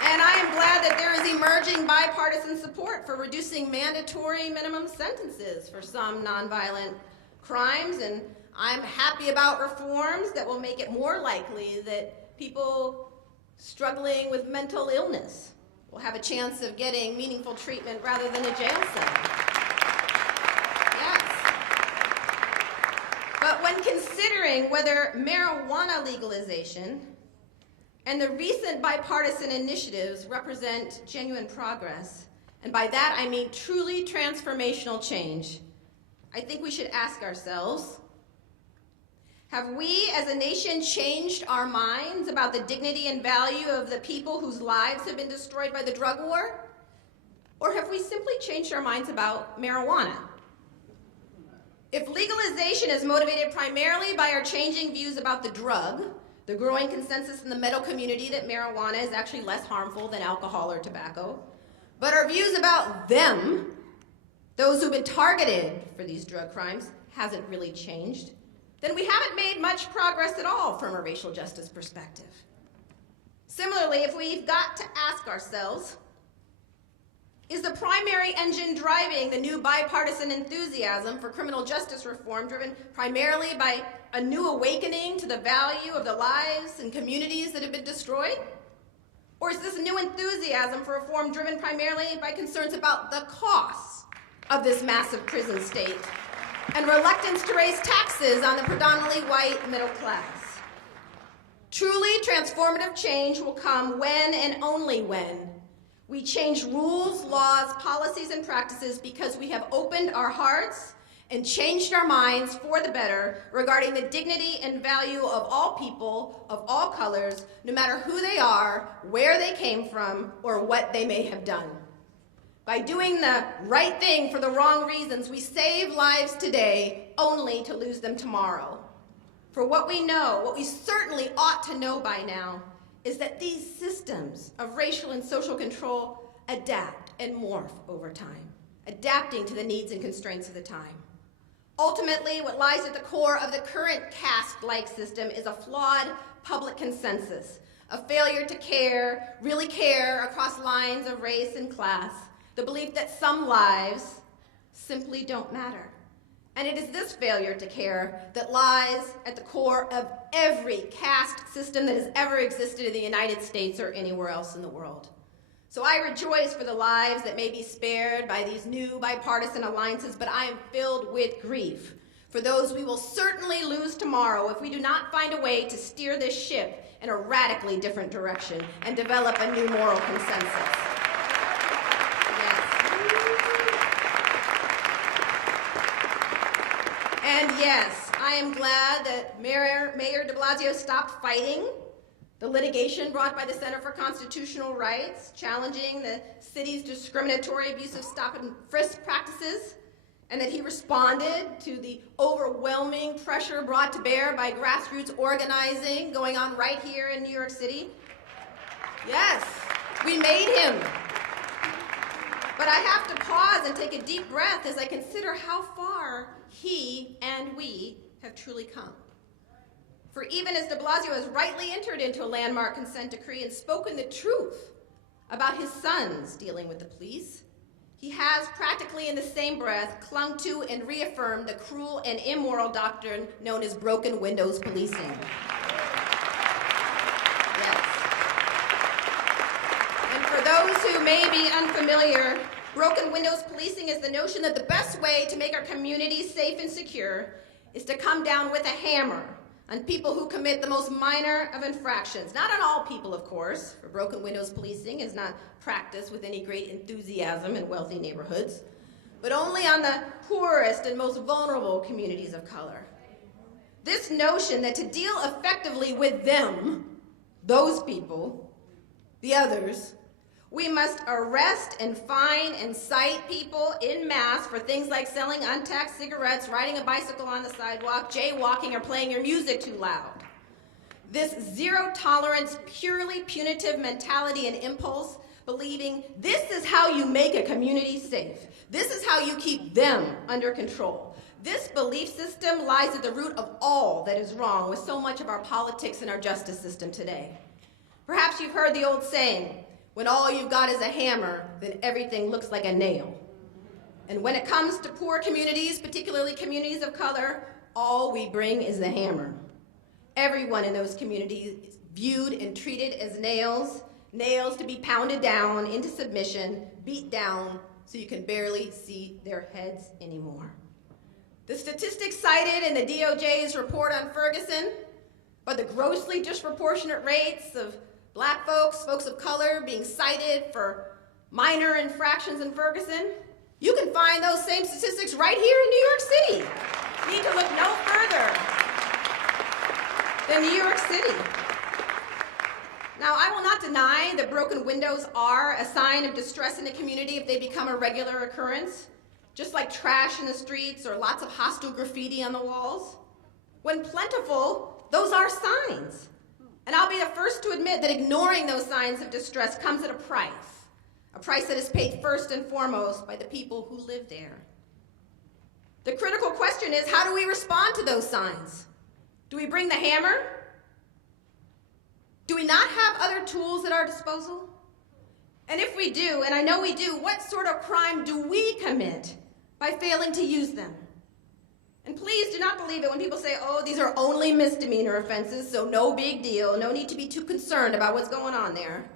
And I am glad that there is emerging bipartisan support for reducing mandatory minimum sentences for some nonviolent crimes, and I'm happy about reforms that will make it more likely that people struggling with mental illness will have a chance of getting meaningful treatment rather than a jail cell. Yes. But when considering whether marijuana legalization and the recent bipartisan initiatives represent genuine progress, and by that I mean truly transformational change, I think we should ask ourselves, have we as a nation changed our minds about the dignity and value of the people whose lives have been destroyed by the drug war? Or have we simply changed our minds about marijuana? If legalization is motivated primarily by our changing views about the drug, the growing consensus in the medical community that marijuana is actually less harmful than alcohol or tobacco, but our views about them, those who've been targeted for these drug crimes, hasn't really changed, then we haven't made much progress at all from a racial justice perspective. Similarly, if we've got to ask ourselves, is the primary engine driving the new bipartisan enthusiasm for criminal justice reform driven primarily by a new awakening to the value of the lives and communities that have been destroyed? Or is this new enthusiasm for reform driven primarily by concerns about the costs of this massive prison state and reluctance to raise taxes on the predominantly white middle class? Truly transformative change will come when and only when we change rules, laws, policies, and practices because we have opened our hearts and changed our minds for the better regarding the dignity and value of all people of all colors, no matter who they are, where they came from, or what they may have done. By doing the right thing for the wrong reasons, we save lives today only to lose them tomorrow. For what we know, what we certainly ought to know by now, is that these systems of racial and social control adapt and morph over time, adapting to the needs and constraints of the time. Ultimately, what lies at the core of the current caste-like system is a flawed public consensus, a failure to care, really care across lines of race and class, the belief that some lives simply don't matter. And it is this failure to care that lies at the core of every caste system that has ever existed in the United States or anywhere else in the world. So I rejoice for the lives that may be spared by these new bipartisan alliances, but I am filled with grief for those we will certainly lose tomorrow if we do not find a way to steer this ship in a radically different direction and develop a new moral consensus. And yes, I am glad that Mayor de Blasio stopped fighting the litigation brought by the Center for Constitutional Rights, challenging the city's discriminatory abusive stop and frisk practices, and that he responded to the overwhelming pressure brought to bear by grassroots organizing going on right here in New York City. Yes, we made him. But I have to pause and take a deep breath as I consider how far he and we have truly come. For even as de Blasio has rightly entered into a landmark consent decree and spoken the truth about his sons dealing with the police, he has practically in the same breath clung to and reaffirmed the cruel and immoral doctrine known as broken windows policing. Those who may be unfamiliar, broken windows policing is the notion that the best way to make our communities safe and secure is to come down with a hammer on people who commit the most minor of infractions. Not on all people, of course, for broken windows policing is not practiced with any great enthusiasm in wealthy neighborhoods, but only on the poorest and most vulnerable communities of color. This notion that to deal effectively with them, those people, the others, we must arrest and fine and cite people en masse for things like selling untaxed cigarettes, riding a bicycle on the sidewalk, jaywalking, or playing your music too loud. This zero-tolerance, purely punitive mentality and impulse, believing this is how you make a community safe. This is how you keep them under control. This belief system lies at the root of all that is wrong with so much of our politics and our justice system today. Perhaps you've heard the old saying, when all you've got is a hammer, then everything looks like a nail. And when it comes to poor communities, particularly communities of color, all we bring is the hammer. Everyone in those communities is viewed and treated as nails, nails to be pounded down into submission, beat down, so you can barely see their heads anymore. The statistics cited in the DOJ's report on Ferguson, but the grossly disproportionate rates of black folks, folks of color being cited for minor infractions in Ferguson, you can find those same statistics right here in New York City. You need to look no further than New York City. Now, I will not deny that broken windows are a sign of distress in the community if they become a regular occurrence, just like trash in the streets or lots of hostile graffiti on the walls. When plentiful, those are signs. And I'll be the first to admit that ignoring those signs of distress comes at a price that is paid first and foremost by the people who live there. The critical question is, how do we respond to those signs? Do we bring the hammer? Do we not have other tools at our disposal? And if we do, and I know we do, what sort of crime do we commit by failing to use them? And please do not believe it when people say, oh, these are only misdemeanor offenses, so no big deal, no need to be too concerned about what's going on there.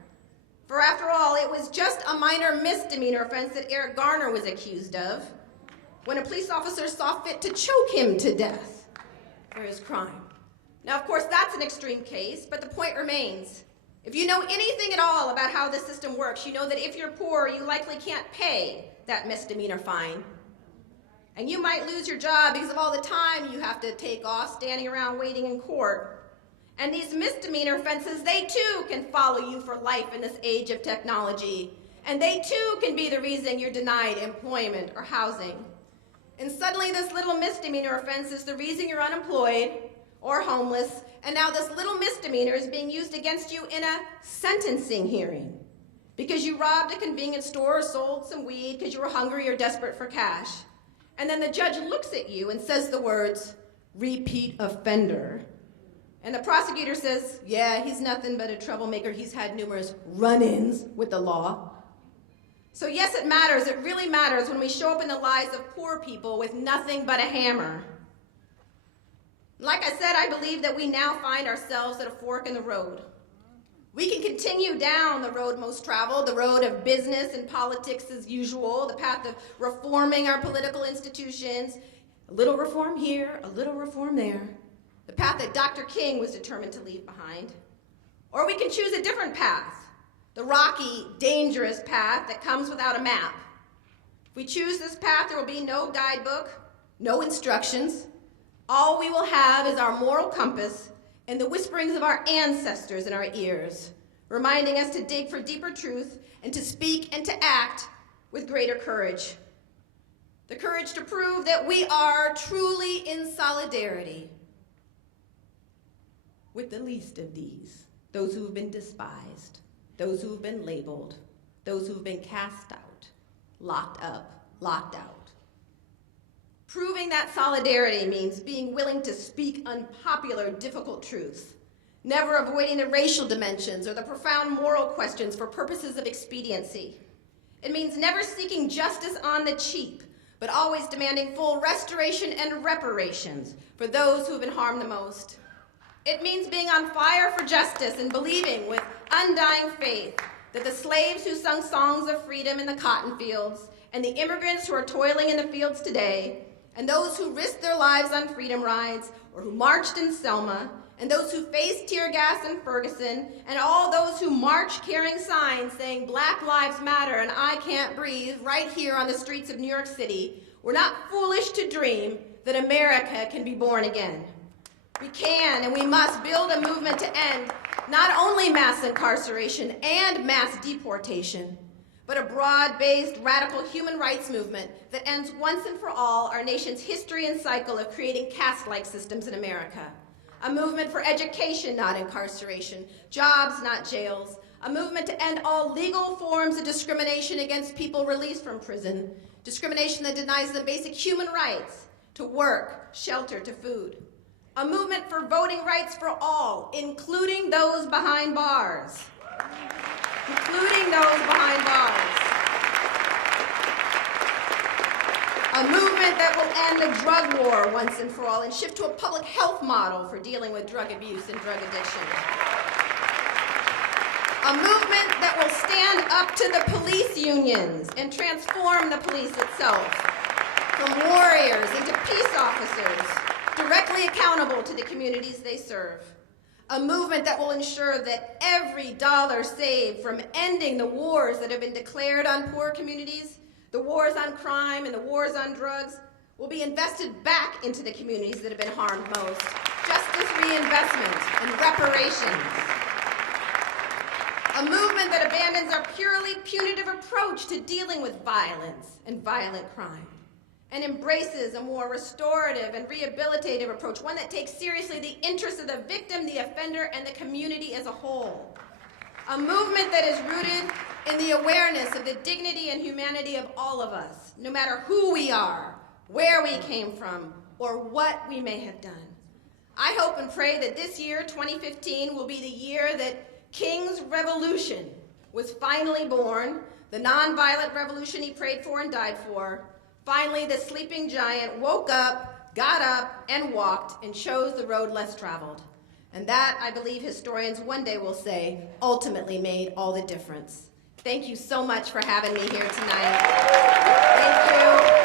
For after all, it was just a minor misdemeanor offense that Eric Garner was accused of when a police officer saw fit to choke him to death for his crime. Now, of course, that's an extreme case, but the point remains. If you know anything at all about how the system works, you know that if you're poor, you likely can't pay that misdemeanor fine. And you might lose your job because of all the time you have to take off standing around waiting in court. And these misdemeanor offenses, they too can follow you for life in this age of technology. And they too can be the reason you're denied employment or housing. And suddenly this little misdemeanor offense is the reason you're unemployed or homeless, and now this little misdemeanor is being used against you in a sentencing hearing because you robbed a convenience store or sold some weed because you were hungry or desperate for cash. And then the judge looks at you and says the words, repeat offender. And the prosecutor says, yeah, he's nothing but a troublemaker. He's had numerous run-ins with the law. So yes, it matters. It really matters when we show up in the lives of poor people with nothing but a hammer. Like I said, I believe that we now find ourselves at a fork in the road. We can continue down the road most traveled, the road of business and politics as usual, the path of reforming our political institutions, a little reform here, a little reform there, the path that Dr. King was determined to leave behind. Or we can choose a different path, the rocky, dangerous path that comes without a map. If we choose this path, there will be no guidebook, no instructions. All we will have is our moral compass and the whisperings of our ancestors in our ears, reminding us to dig for deeper truth and to speak and to act with greater courage. The courage to prove that we are truly in solidarity with the least of these, those who have been despised, those who have been labeled, those who have been cast out, locked up, locked out. Proving that solidarity means being willing to speak unpopular, difficult truths, never avoiding the racial dimensions or the profound moral questions for purposes of expediency. It means never seeking justice on the cheap, but always demanding full restoration and reparations for those who have been harmed the most. It means being on fire for justice and believing with undying faith that the slaves who sung songs of freedom in the cotton fields and the immigrants who are toiling in the fields today and those who risked their lives on freedom rides, or who marched in Selma, and those who faced tear gas in Ferguson, and all those who marched carrying signs saying Black Lives Matter and I Can't Breathe right here on the streets of New York City, were not foolish to dream that America can be born again. We can and we must build a movement to end not only mass incarceration and mass deportation, but a broad-based, radical human rights movement that ends once and for all our nation's history and cycle of creating caste-like systems in America. A movement for education, not incarceration, jobs, not jails. A movement to end all legal forms of discrimination against people released from prison, discrimination that denies them basic human rights to work, shelter, to food. A movement for voting rights for all, including those behind bars. Including those behind bars. A movement that will end the drug war once and for all and shift to a public health model for dealing with drug abuse and drug addiction. A movement that will stand up to the police unions and transform the police itself from warriors into peace officers directly accountable to the communities they serve. A movement that will ensure that every dollar saved from ending the wars that have been declared on poor communities, the wars on crime and the wars on drugs, will be invested back into the communities that have been harmed most. Justice reinvestment and reparations. A movement that abandons our purely punitive approach to dealing with violence and violent crime and embraces a more restorative and rehabilitative approach, one that takes seriously the interests of the victim, the offender, and the community as a whole. A movement that is rooted in the awareness of the dignity and humanity of all of us, no matter who we are, where we came from, or what we may have done. I hope and pray that this year, 2015, will be the year that King's revolution was finally born, the nonviolent revolution he prayed for and died for. Finally, the sleeping giant woke up, got up, and walked, and chose the road less traveled. And that, I believe historians one day will say, ultimately made all the difference. Thank you so much for having me here tonight. Thank you.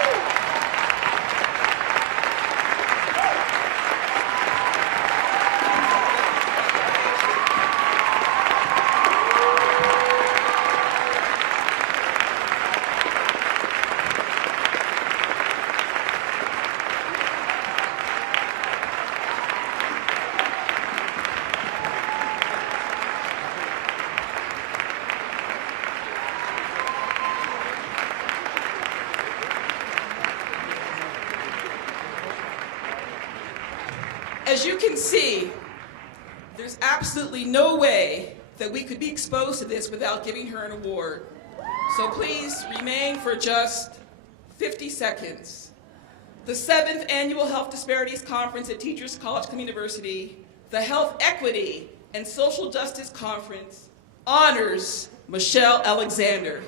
As you can see, there's absolutely no way that we could be exposed to this without giving her an award. So please remain for just 50 seconds. The 7th Annual Health Disparities Conference at Teachers College Club University, the Health Equity and Social Justice Conference, honors Michelle Alexander.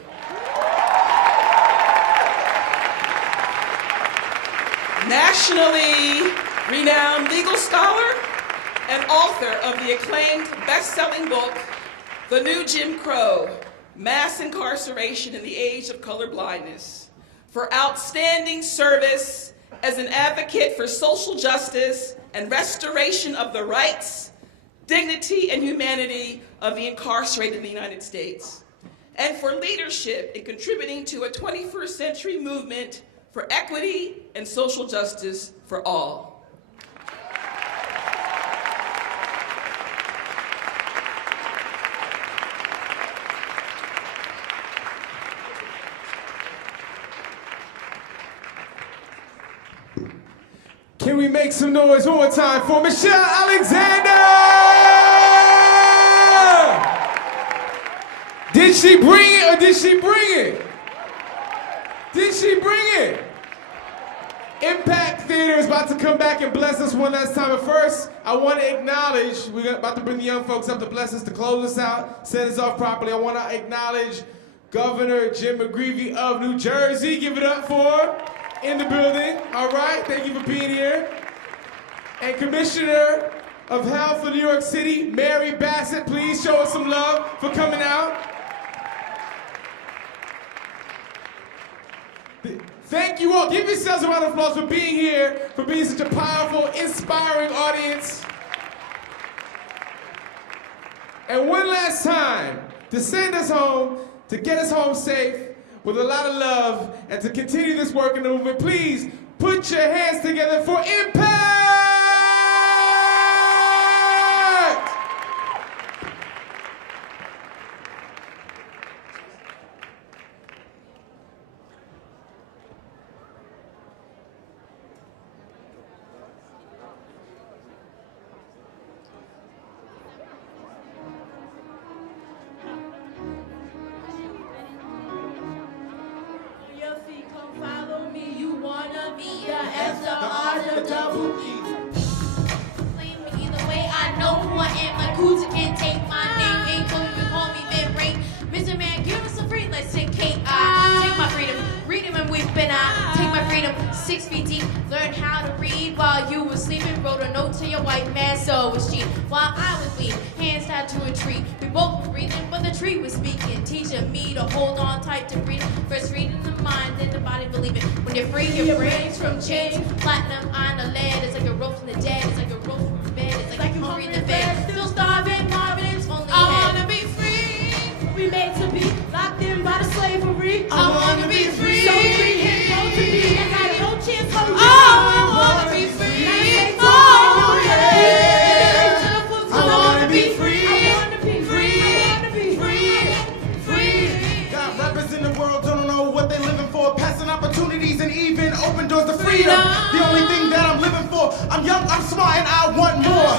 Nationally renowned legal scholar and author of the acclaimed best-selling book, The New Jim Crow, Mass Incarceration in the Age of Colorblindness, for outstanding service as an advocate for social justice and restoration of the rights, dignity, and humanity of the incarcerated in the United States, and for leadership in contributing to a 21st century movement for equity and social justice for all. Can we make some noise one more time for Michelle Alexander? Did she bring it or did she bring it? Did she bring it? Impact Theater is about to come back and bless us one last time. But first, I want to acknowledge, we're about to bring the young folks up to bless us, to close us out, set us off properly. I want to acknowledge Governor Jim McGreevey of New Jersey. Give it up for in the building. All right, thank you for being here. And Commissioner of Health for New York City, Mary Bassett, please show us some love for coming out. Thank you all. Give yourselves a round of applause for being here, for being such a powerful, inspiring audience. And one last time, to send us home, to get us home safe, with a lot of love, and to continue this work in the movement, please put your hands together for Impact! Come follow me, you wanna B, the F, the R, the double E. Either way, I know who I am. Like who's can't take my name. Ain't gonna even call me Ben Ray. Mr. Man, give us some free. Let's take K.I. Take my freedom. Read him and we've been I. Take my freedom. 6 feet deep. Learn how to read while you were sleeping. Wrote a note to your white man, so it was cheap. While I was weak, hands tied to a tree. We both were breathing, but the tree was speaking. Teaching me to hold on tight to breathe. First reading the mind, then the body believing. When you're free, your brains from chains. Platinum, iron, lead. It's like a rope from the dead. It's like a rope from the bed. It's like you're hungry in the bed. Still starving, Marvin, it's only I wanna be free. We made to be locked in by the slavery. I wanna be free. So free and go to be. I got no chance for me. I wanna be free. Oh yeah. I wanna be free. I wanna be free. I wanna be Free. Got rappers in the world don't know what they living for. Passing opportunities and even open doors to freedom. The only thing that I'm living for. I'm young, I'm smart, and I want more.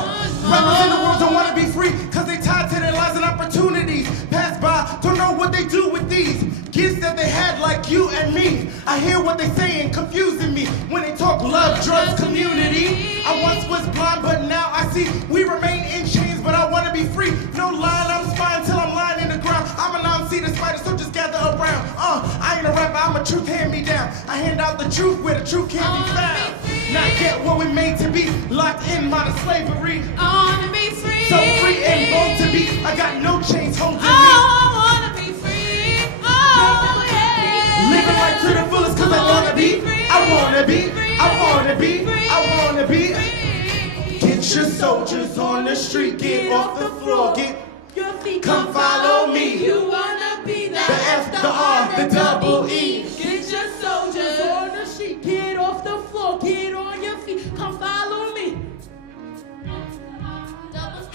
Rappers in the world don't want to be free, cause they tied to their lives and opportunities. Pass by, don't know what they do with these gifts that they had like you and me. I hear what they saying, confusing me when they talk love, drugs, community. I once was blind, but now I see. We remain in chains, but I want to be free. No line, I'm spying till I'm lying in the ground. I'm an MC, the spider, so just gather around. I ain't a rapper, I'm a truth hand-me-down. I hand out the truth where the truth can't be found. Not get what we made to be, locked in by the slavery. I wanna be free. So free and bold to be, I got no chains holding me. I wanna be free. Oh yeah. Living life to the fullest cause I wanna be. I wanna be, I wanna be, I wanna be. Get your soldiers on the street, get off the floor, get your feet. Come follow me. You wanna be the F, the R, the double E. Get your soldiers on the street, get off the floor, get on your feet, come follow me.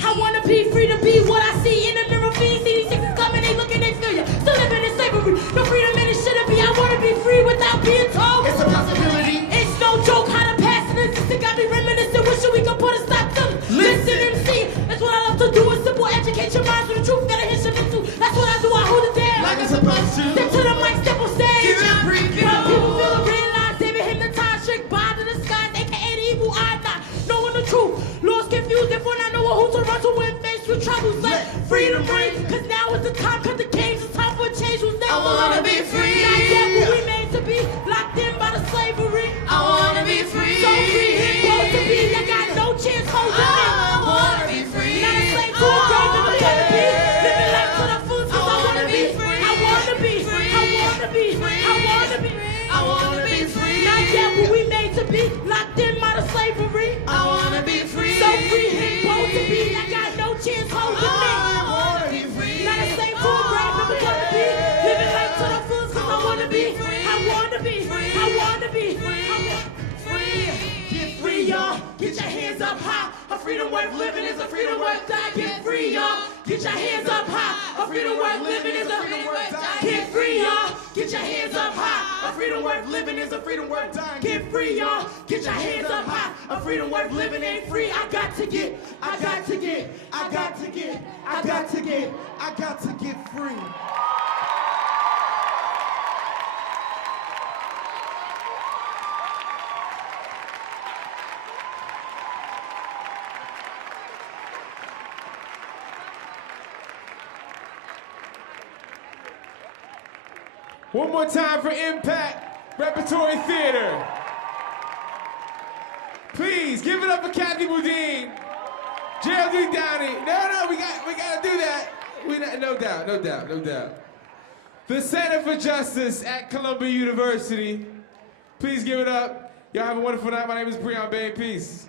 I wanna be free to be what I see in the mirror. Fiends, see these sixes coming, they looking, they feel ya. Still living in slavery, no freedom and it shouldn't be. I wanna be free without being told. It's a possibility. It's no joke how to pass it. It got me reminiscing, wishing we could put a stop to it. Listen and see, that's what I love to do. Is simple, educate your minds with the truth. Gotta hit your too. That's what I do. I hold it down like it's supposed to. Step to the mic, step on stage. Give it a preview. People feel the realize they been hypnotized, tricked by the skies, aka the evil eye, not knowing the truth. Lost, confused, therefore not knowing who to run to when faced with troubles. Let freedom ring, cause now is the time, cause the games is time for a change. Who's never wanna be free. Not yet what we made to be, locked in by the slavery. I wanna be free. So free and bold to be, I got no chance holding me. I wanna be free. Not a slave to a game, never gonna be. Living life to the fullest, cause I wanna be free. I wanna be free. I wanna be free. I wanna be free. I wanna be free. Not yet what we made to be, locked in by the slavery. I wanna be free. So free and bold to be, I got no chance holding me. I wanna be free. Not a slave to a grave, never gonna be. Living life to the fullest, cause I wanna be free. I wanna be free. I wanna be free. I want free. Get free, y'all. Get your hands up high. A freedom worth living is a freedom worth dying. Get free, y'all. Get your hands up high. A freedom worth living is a freedom worth dying. Get free, y'all. Get your hands up high. A freedom worth living is a freedom worth dying. Get free, y'all. Get your hands up high. A freedom worth living ain't free. I got to get, I got to get, I got to get, I got to get, I got to get free. One more time for Impact Repertory Theater. Please give it up for Kathy Boudin, Geraldine Downey. No, we gotta do that. No doubt. The Center for Justice at Columbia University. Please give it up. Y'all have a wonderful night. My name is Breon Bain. Peace.